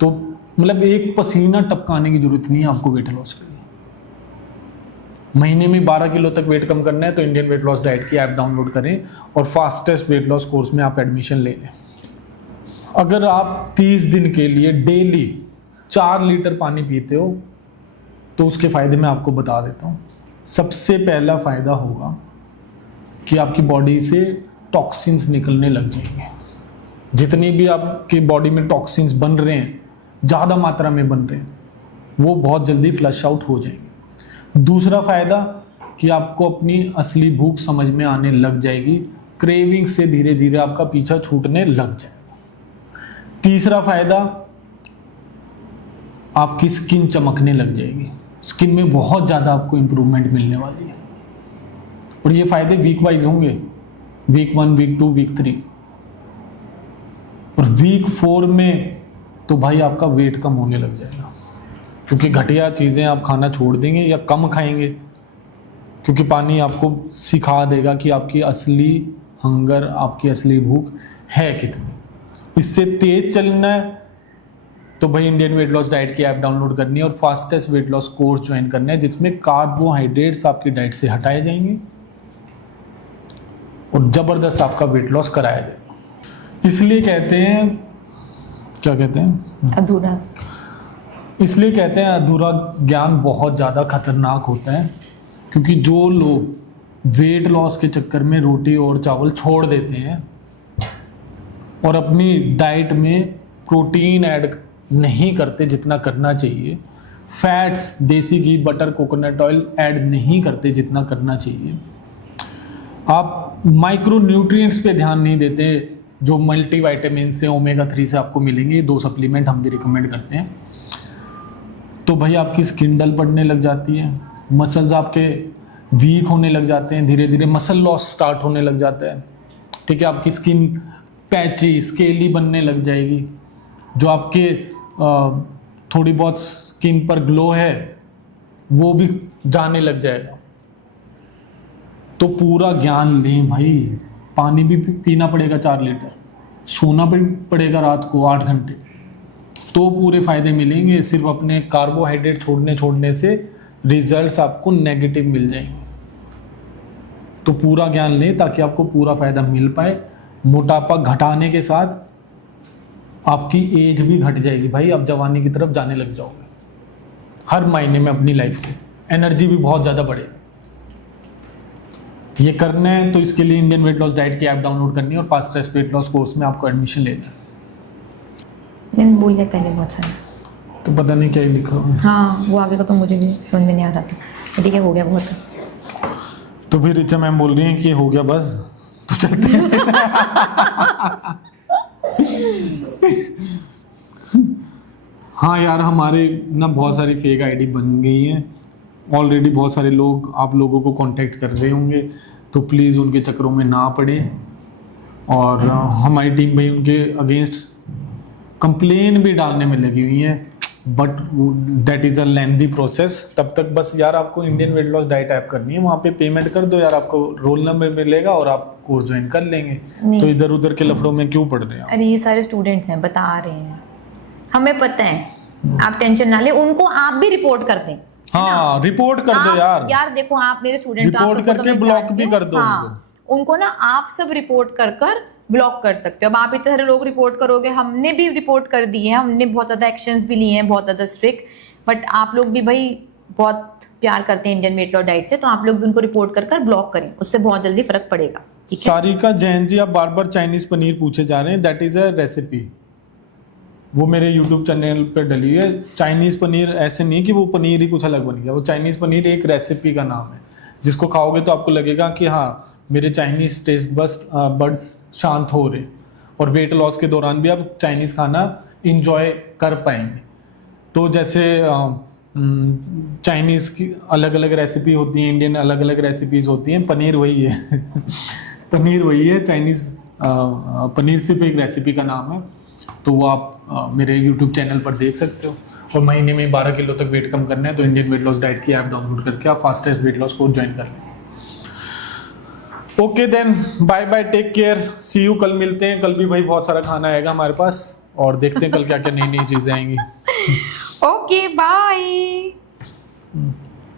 तो मतलब एक पसीना टपकाने की जरूरत नहीं है आपको वेट लॉस के लिए। महीने में 12 किलो तक वेट कम करना है तो इंडियन वेट लॉस डाइट की ऐप डाउनलोड करें और फास्टेस्ट वेट लॉस कोर्स में आप एडमिशन ले लें। अगर आप 30 दिन के लिए डेली 4 लीटर पानी पीते हो तो उसके फायदे मैं आपको बता देता हूँ। सबसे पहला फायदा होगा कि आपकी बॉडी से टॉक्सिन्स निकलने लग जाएंगे। जितनी भी आपकी बॉडी में टॉक्सिन्स बन रहे हैं, ज़्यादा मात्रा में बन रहे हैं, वो बहुत जल्दी फ्लश आउट हो जाएंगे। दूसरा फायदा कि आपको अपनी असली भूख समझ में आने लग जाएगी, क्रेविंग से धीरे धीरे आपका पीछा छूटने लग जाएगा। तीसरा फायदा, आपकी स्किन चमकने लग जाएगी, स्किन में बहुत ज़्यादा आपको इंप्रूवमेंट मिलने वाली है। और ये फायदे वीक वाइज होंगे, वीक 1, वीक 2, वीक 3 और वीक 4 में तो भाई आपका वेट कम होने लग जाएगा, क्योंकि घटिया चीज़ें आप खाना छोड़ देंगे या कम खाएंगे, क्योंकि पानी आपको सिखा देगा कि आपकी असली हंगर, आपकी असली भूख है कितनी। इससे तेज चलना है तो भाई इंडियन वेट लॉस डाइट की ऐप डाउनलोड करनी है और fastest weight loss course join करना है, जिसमें कार्बोहाइड्रेट्स आपकी डाइट से हटाए जाएंगे और जबरदस्त आपका वेट लॉस कराया जाएगा। इसलिए कहते हैं, क्या कहते हैं, अधूरा, इसलिए कहते हैं अधूरा ज्ञान बहुत ज़्यादा खतरनाक होता है, क्योंकि जो लोग वेट लॉस के चक्कर में रोटी और चावल छोड़ देते हैं और अपनी डाइट में प्रोटीन ऐड नहीं करते जितना करना चाहिए, फैट्स, देसी घी, बटर, कोकोनट ऑयल ऐड नहीं करते जितना करना चाहिए, आप माइक्रो न्यूट्रिएंट्स पे ध्यान नहीं देते जो मल्टी वाइटामिन से, ओमेगा 3 से आपको मिलेंगे, ये 2 सप्लीमेंट हम भी रिकमेंड करते हैं, तो भाई आपकी स्किन डल पड़ने लग जाती है, मसल्स आपके वीक होने लग जाते हैं, धीरे धीरे मसल लॉस स्टार्ट होने लग जाता है, ठीक है। आपकी स्किन पैची, स्केली बनने लग जाएगी, जो आपके थोड़ी बहुत स्किन पर ग्लो है वो भी जाने लग जाएगा। तो पूरा ज्ञान लें भाई। पानी भी पीना पड़ेगा 4 लीटर, सोना भी पड़ेगा रात को 8 घंटे, तो पूरे फायदे मिलेंगे। सिर्फ अपने कार्बोहाइड्रेट छोड़ने से रिजल्ट्स आपको नेगेटिव मिल जाएंगे। तो पूरा ज्ञान लें ताकि आपको पूरा फायदा मिल पाए। मोटापा घटाने के साथ आपकी एज भी घट जाएगी भाई, आप जवानी की तरफ जाने लग जाओगे हर महीने में अपनी लाइफ की। एनर्जी भी बहुत ज़्यादा बढ़ेगी। ये करना है तो इसके लिए इंडियन वेट लॉस डाइट की ऐप डाउनलोड करनी है और फास्टेस्ट वेट लॉस कोर्स में आपको एडमिशन लेना है। दिन बोल रहे पहले बहुत सारे, तो पता नहीं क्या ही लिखा हुआ है। हाँ वो आगे का तो मुझे भी समझ में नहीं आ रहा था। तो ठीक है, हो गया बहुत। तो फिर रिचा मैम बोल रही हैं कि हो गया बस, तो चलते हैं। हाँ यार, हमारे ना बहुत सारी फेक आईडी बन गई हैं ऑलरेडी। बहुत सारे लोग आप लोगों को कांटेक्ट कर रहे होंगे, तो प्लीज़ उनके चक्करों में ना पड़े। और हमारी टीम भाई उनके अगेंस्ट कंप्लेन भी डालने में लगी हुई है, but that is a lengthy process. तब तक बस यार आपको Indian weight loss diet app करनी है, वहाँ पे पेमेंट कर दो यार, आपको रोल नंबर मिलेगा और आप कोर्स ज्वाइन कर लेंगे। तो इधर उधर के लफड़ों में क्यों पड़ रहे हैं? अरे ये सारे स्टूडेंट्स हैं, बता रहे हैं, हमें पता है, आप टेंशन ना ले। उनको आप भी रिपोर्ट कर दें। हाँ, रिपोर्ट कर दो यार। यार देखो, आप मेरे स्टूडेंट, रिपोर्ट करके ब्लॉक भी कर दो उनको ना। आप सब रिपोर्ट कर ब्लॉक कर सकते हो। अब आप इतने सारे लोग रिपोर्ट करोगे, हमने भी रिपोर्ट कर दी है, हमने बहुत ज़्यादा एक्शंस भी लिए हैं, बहुत ज़्यादा स्ट्रिक्ट। बट आप लोग भी भाई बहुत प्यार करते हैं इंडियन वेट लॉस डाइट से, तो आप लोग भी उनको रिपोर्ट कर ब्लॉक करें, उससे बहुत जल्दी फर्क पड़ेगा। ठीक है। सारिका जैन जी, आप बार बार चाइनीज पनीर पूछे जा रहे हैं, दैट इज अ रेसिपी, वो मेरे यूट्यूब चैनल पे डली है। चाइनीज पनीर ऐसे नहीं कि वो पनीर ही कुछ अलग बन गया, वो चाइनीज पनीर एक रेसिपी का नाम है, जिसको खाओगे तो आपको लगेगा कि हाँ मेरे चाइनीज टेस्ट बड्स शांत हो रहे, और वेट लॉस के दौरान भी आप चाइनीज खाना इंजॉय कर पाएंगे। तो जैसे चाइनीज की अलग अलग रेसिपी होती है, इंडियन अलग अलग रेसिपीज होती हैं, पनीर वही है। पनीर वही है, चाइनीज पनीर सिर्फ एक रेसिपी का नाम है। तो वो आप मेरे YouTube चैनल पर देख सकते हो। और महीने में 12 किलो तक वेट कम करना है तो इंडियन वेट लॉस डाइट की ऐप डाउनलोड करके आप fastest weight loss course join कर लें। Okay then, bye bye, take care, see you. कल मिलते हैं। कल भी भाई बहुत सारा खाना आएगा हमारे पास और देखते हैं कल क्या क्या नई नई चीजें आएंगी। Okay bye.